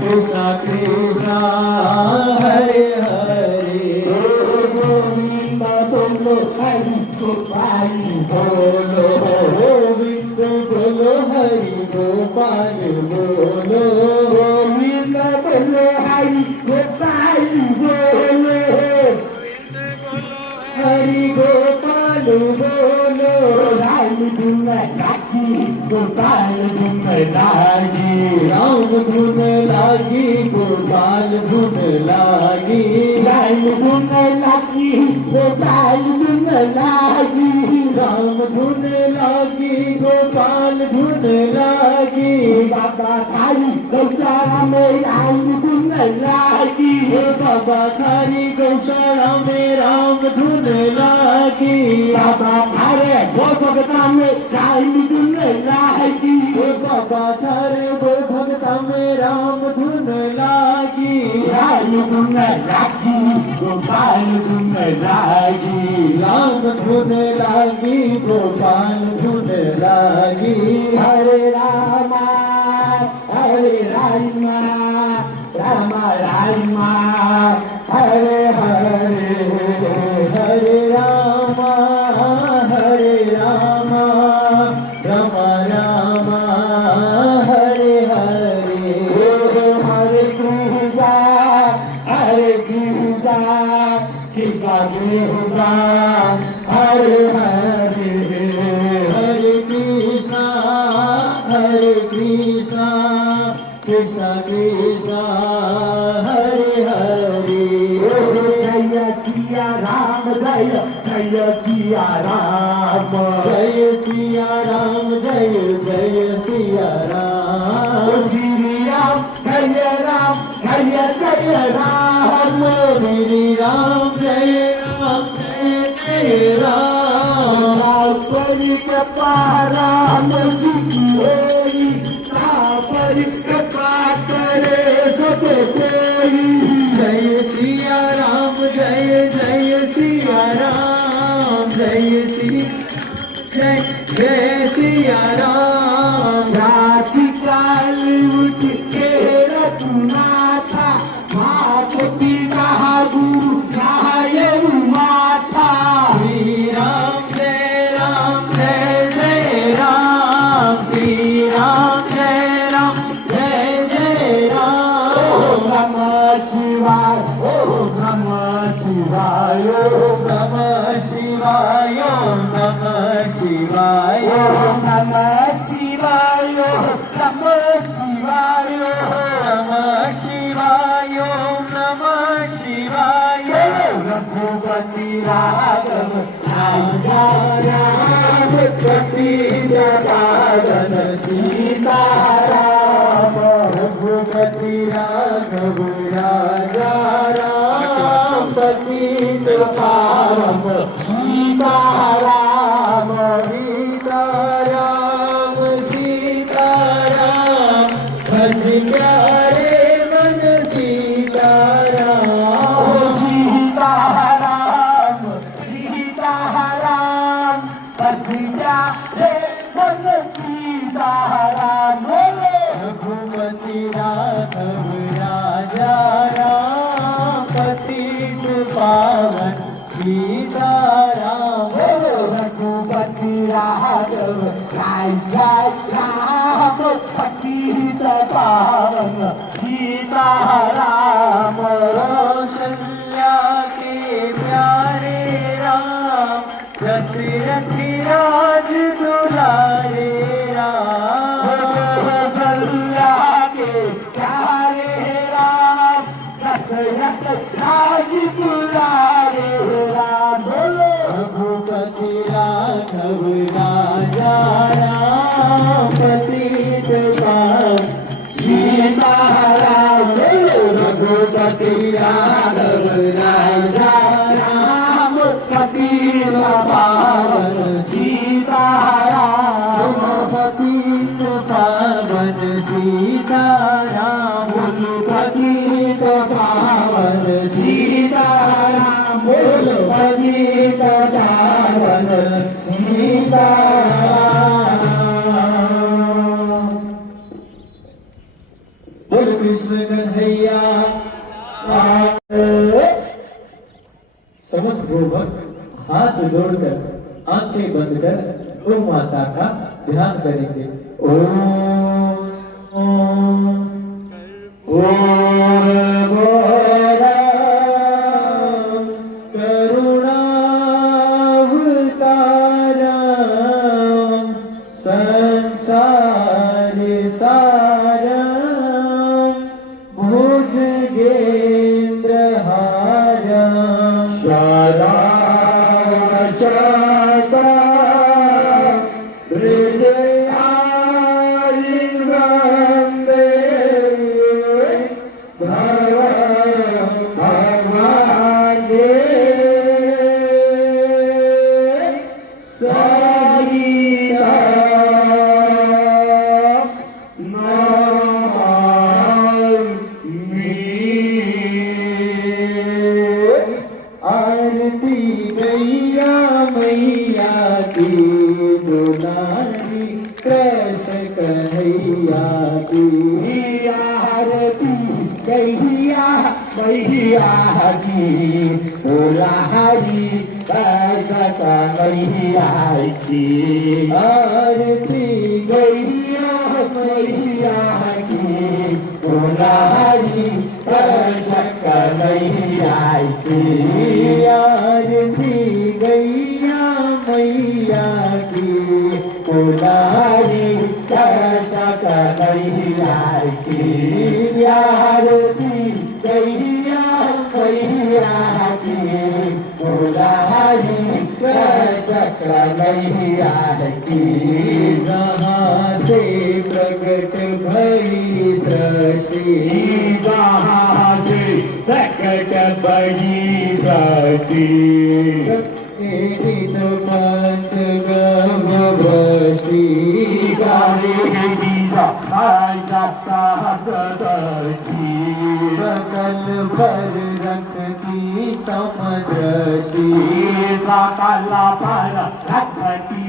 कृष्णा कृष्णा हरे हरे। गोविंद बोलो हरि गोपाल बोलो, गोविंद बोलो हरि गोपाल बोलो। गोविंद बोलो हरि गोपाल बोलो, हरि गोपाल बोलो। राम धुन लागी गोपाल धुन लागी। राम धुन लागी गोपाल धुन लागी। राम धुन लागी गोपाल धुन लागी। राम धुन लागी गोपाल धुन लागी। बाबा थारी गौशाला में राम धुन लागी। बाबा थारी गौशाला में राम धुन लागी। बाबा थारे वो भगता में राम धुन लागी। बाबा थारे वो भगता में राम धुन लागी। राम धुन लागी गोपाल धुन लागी। राम धुन लागी गोपाल धुन लागी। हरे रामा हरे रामा, राम रामा हरे हरे, हरे रामा हरे रामा, राम रामा हरे हरे। हरे हरे हरे हरे कृष्णा कृष्णा कृष्णा हरे हरे जय सिया राम जय सिया राम जय सिया राम जय सिया राम श्री राम जय राम जय राम श्री राम जय राम परी कृपा राम जी की होई परी कृपा करे सब कोई जय सिया राम जय सिया राम जय सिया राम राति काल उठ के रघुनाथा माधवी कहा गुरु चाहे माथा श्री राम जय राम श्री राम जय राम नमः शिवाय ओम नमः शिवाय ओम नमः शिवाय नमः शिवाय ओम नमः शिवाय ओम नमः शिवाय नमः शिवाय नमः शिवाय रघुपति राघव राजा राम पति जगन सीता राम रघुपति राघव राजा राम पतित पावन सीता राम सीता राम भज प्यारे मन सीता राम सीता राम पतिया रे मन सीता राम रघुपति राघव राजा राम पतित पावन सीता राम रघुपति राघव राजा राम पतित पावन सीता राम कौशल्या के प्यारे राम दशरथ राज दुलारे राम कौशल्या के प्यारे राम दशरथ राज दुलारे राम रघुपति राघव राजा राम पतित पावन सीता राम रघुपति राघव राजा राम पतित पावन सीता राम पतित पावन सीता राम पतित पावन सीता राम पतित पावन सीता राम बोल कृष्ण कन्हैया समस्त गोभक्त हाथ जोड़कर आंखें बंद कर गौ माता का ध्यान करेंगे ओम करुणावतारम संसार सारम भुजगेन्द्रहारम सदा सदा हृदयालिंगंदे भगवाने सरिता आरती गैया मैया की दुलारी कृष्ण कन्हैया की आरती कहिया मैया की दुलारी मैया की आरती गैया मैया की दुलारी मैया की आरती गैया कन्हैया की जहाँ से प्रकट भई सृष्टि जहाँ से प्रकट भई सृष्टि एहित पंच गभ्रष्टि सकल भर रखती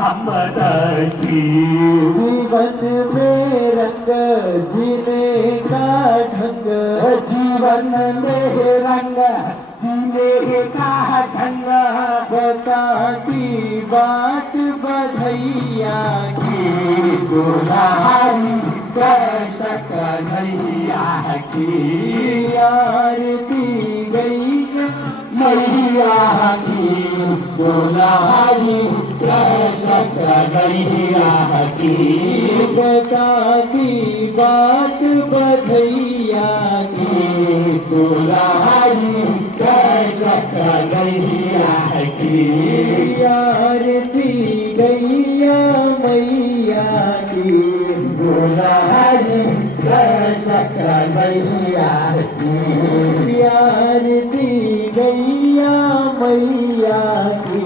समदृष्टि जीवन में रंग जीने का ढंग जीवन में रंग जीने का ढंग बताती बात बधैया की दुलारी कैश कन्हैया की आरती गई मैया की दुलारी कैश कन्हैया की बताती बात बधैया की दुलारी कैश कन्हैया की आरती गैया मैया की दुलारी कैश कन्हैया की आरती गैया मैया की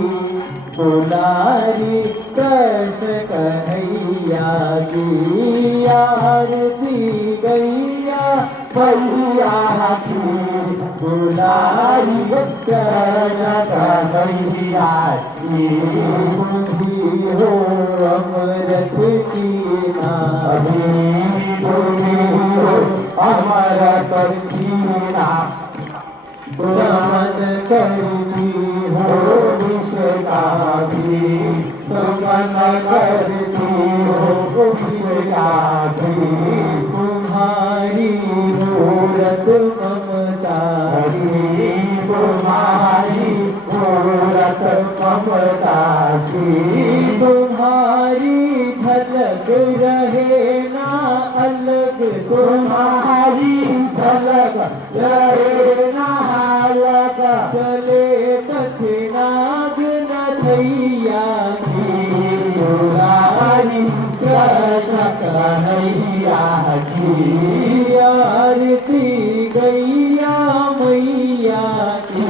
दुलारी कृष्ण कन्हैया की आरती गैया मैया की दुलारी कृष्ण कन्हैया की तुम्ही हो अमृत की नाभी तुम्ही हो अमृत की नाभी समन करती हो विष का भी समन करती हो विष का भी तुम्हारी मूरत ममता सी तुम्हारी मूरत ममता सी तुम्हारी झलक रहे ना अलग तुम्हारी झलक रहे ना हालक चले कठिनाग नथैया की दुलारी कृष्ण कन्हैया की आरती गैया मैया की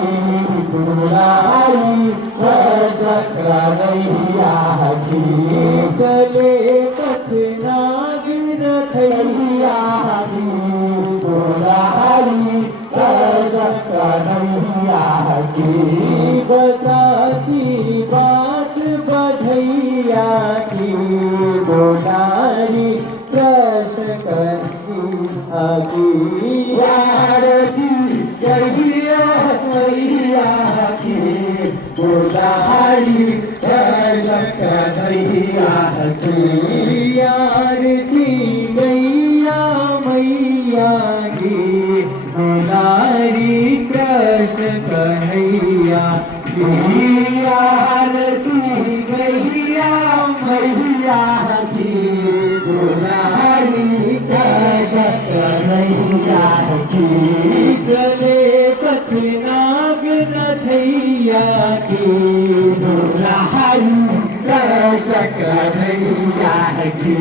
दुलारी कृष्ण कन्हैया की चले कठिनाग नथैया की दुलारी कृष्ण कन्हैया की बताती बात बधैया की दुलारी कृष्ण कन्हैया की आरती गैया मैया की दुलारी कृष्ण कन्हैया की आरती गैया मैया की दुलारी कृष्ण कन्हैया की आरती गैया मैया की दुलारी कृष्ण कन्हैया की चले कठिनाग नथैया की दुलारी कृष्ण कन्हैया की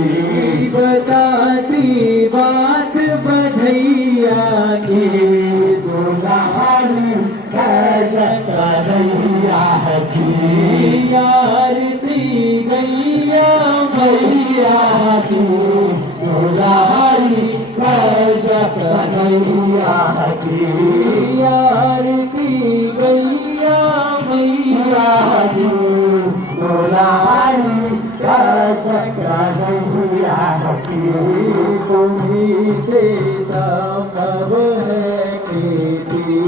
बताती बात बधैया की दुलारी कृष्ण कन्हैया की आरती गैया मैया की दुलारी कृष्ण कन्हैया की आरती गैया मैया की दुलारी कृष्ण कन्हैया की तुम्ही से संभव है खेती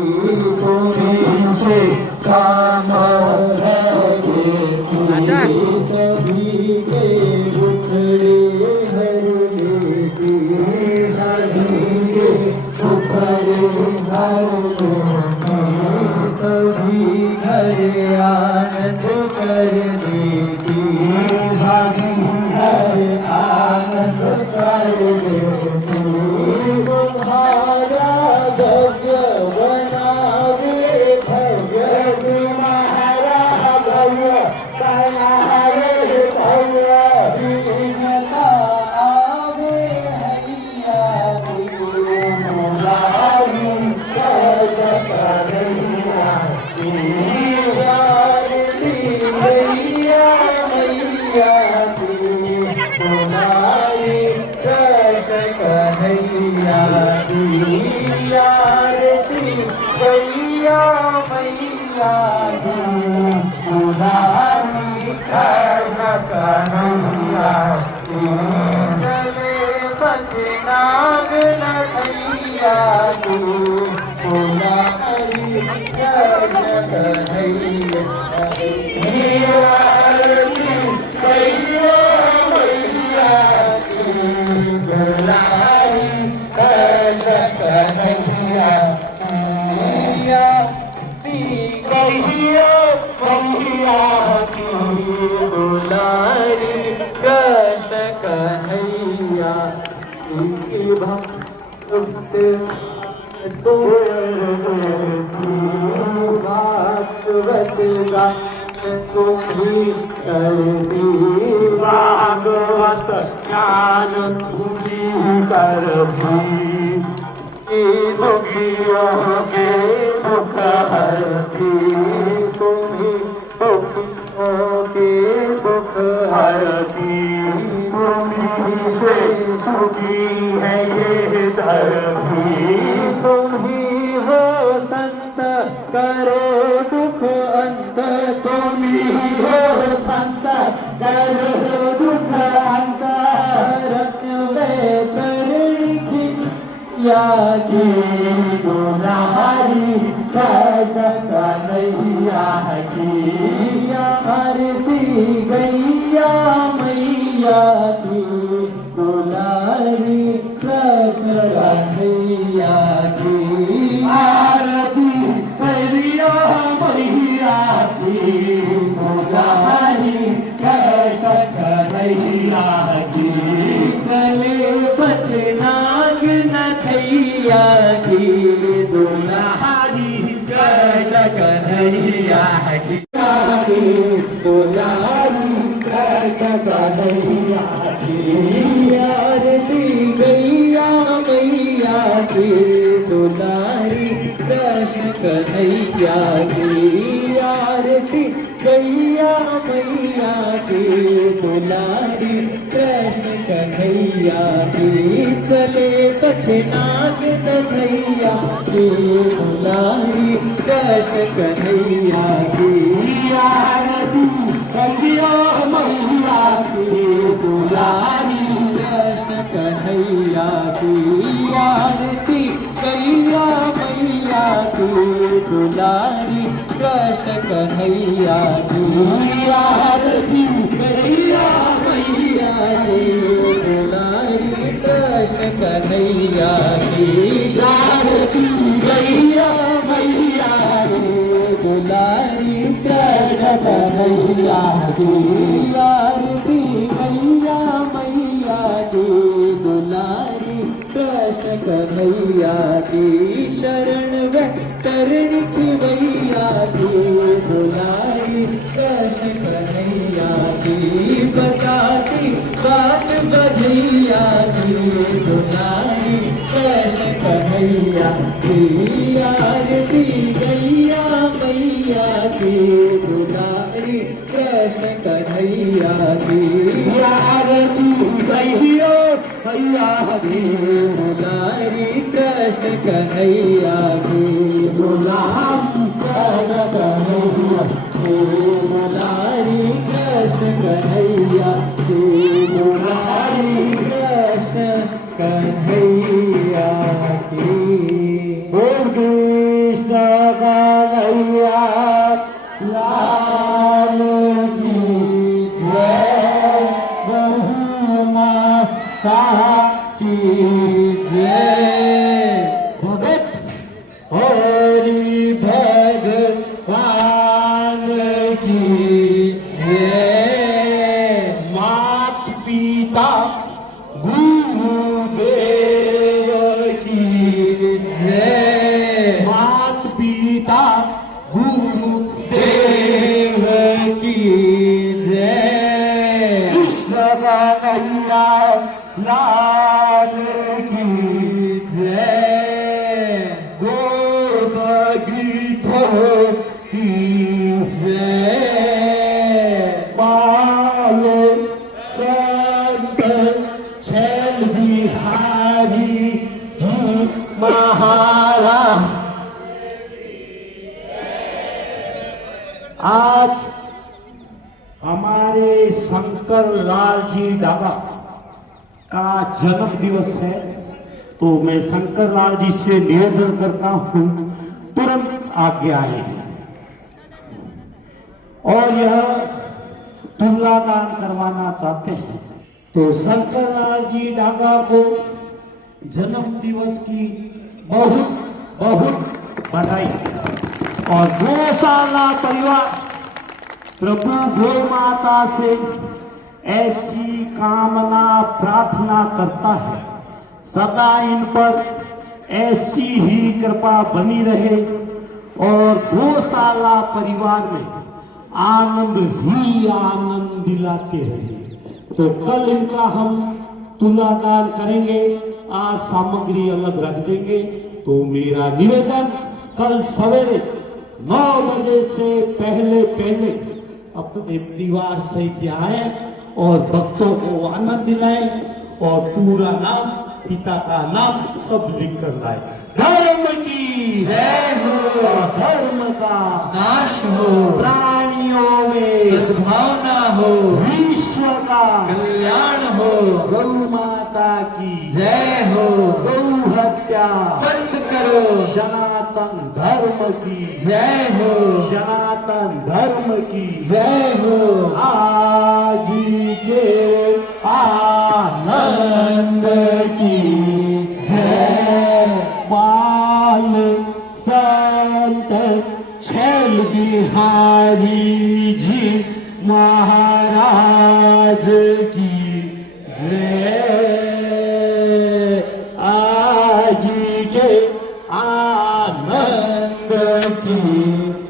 तुम्ही से संभव है खेती सभी के दुखड़े हर लेती सभी के सुखड़े हर सभी घर आनंद कर देती सभी हर आनंद कर देती तुम्हारा भव्य बनावे भव्य तुम्हारा भव्य भागवत ज्ञान तुझी कर दुखियों के दुख हरती तुम्ही दुखियों के दुख हरती तुम्ही से सुखी है ये धरती तुम्ही हो संत करो दुख अंत तुम्ही हो संत करो दुख अंत यागी गुनारी का नैया की आरती गैया मैया की गुनारी कृष्ण कन्हैया की आरती गैया मैया की गुनारी कृष्ण कन्हैया की चले बचनाग नथैया की दुलारी कृष्ण कन्हैया की दुलारी कृष्ण कन्हैया की आरती गैया मैया की दुलारी कृष्ण कन्हैया की आरती गैया मैया की दुलारी कृष्ण कन्हैया की चले कठिनाग नथैया की दुलारी कृष्ण कन्हैया की आरती गैया मैया की दुलारी कृष्ण कन्हैया की आरती गैया मैया की दुलारी कृष्ण कन्हैया की आरती गैया मैया की दुलारी कृष्ण कन्हैया की आरती गैया मैया की दुलारी कृष्ण कन्हैया की आरती गैया मैया की दुलारी कृष्ण कन्हैया की शरण तरणी की मैया की दुलारी कृष्ण कन्हैया की बताती बात बधैया की दुलारी कृष्ण कन्हैया की आरती गैया मैया की दुलारी कृष्ण कन्हैया की आरती गैया मैया की दुलारी कृष्ण कन्हैया की दुलारी कृष्ण कन्हैया की दुलारी कृष्ण कन्हैया की दुलारी कृष्ण कन्हैया की बोल कृष्ण कन्हैया लाल की जय गौ माता की जय भगत हरि भगवान की जय मात पिता गुरुदेव की जय मात पिता गुरुदेव की जय कृष्ण कन्हैया लाल की जय गोपगीत की जय बाल संत छल बिहारी जी महाराज आज हमारे शंकर लाल जी डागा का जन्म दिवस है, तो मैं शंकर लाल जी से निवेदन करता हूं तुरंत आगे आए। और यह तुलादान करवाना चाहते हैं तो शंकरलाल जी डांगा को जन्म दिवस की बहुत बहुत बधाई। और गौशाला परिवार प्रभु गौ माता से ऐसी कामना प्रार्थना करता है, सदा इन पर ऐसी ही कृपा बनी रहे और गौशाला परिवार में आनंद ही आनंद दिलाते रहे। तो कल इनका हम तुलादान करेंगे, आज सामग्री अलग रख देंगे। तो मेरा निवेदन, कल सवेरे 9 बजे से पहले पहले अपने परिवार सहित आए और भक्तों को आनंद दिलाएं और पूरा नाम, पिता का नाम सब लिख कर लाए। धर्म की जय हो, धर्म का नाश हो, प्राणियों में सद्भावना हो, विश्व का कल्याण हो, गौ माता की जय हो, गौ हत्या बंद करो, सनातन धर्म की जय हो, सनातन धर्म की जय हो। आज के आनंद की जय। बाल संत छैल बिहारी जी महाराज की जय। आज के आनंद की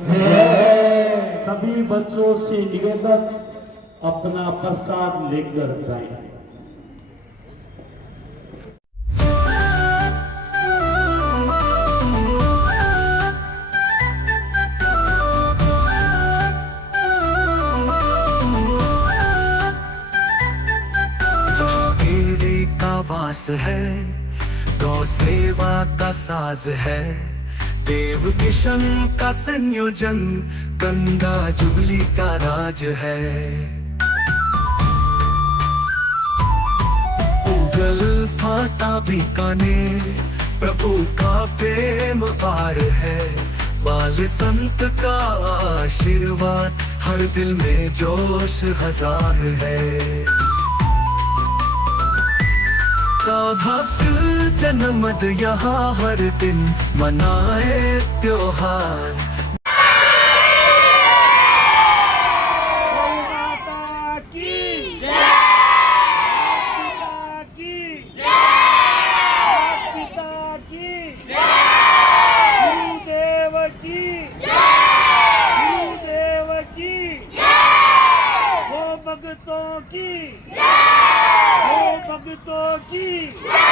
जय। सभी बच्चों से निवेदन, अपना प्रसाद लेकर जाएं। वास है, गौ सेवा का साज है, देव किशन का संयोजन, गंगा जुबली का राज है। उगल फाटा बीकानेर, प्रभु का प्रेम पार है, बाल संत का आशीर्वाद, हर दिल में जोश हजार है। का भक्त जन्मद यहाँ हर दिन मनाए त्योहार। माता की जय, पिता की जय, पिता की जय, गुरुदेव की जय, गुरुदेव की जय, हो भक्तों की जय, हो भक्तों की जय।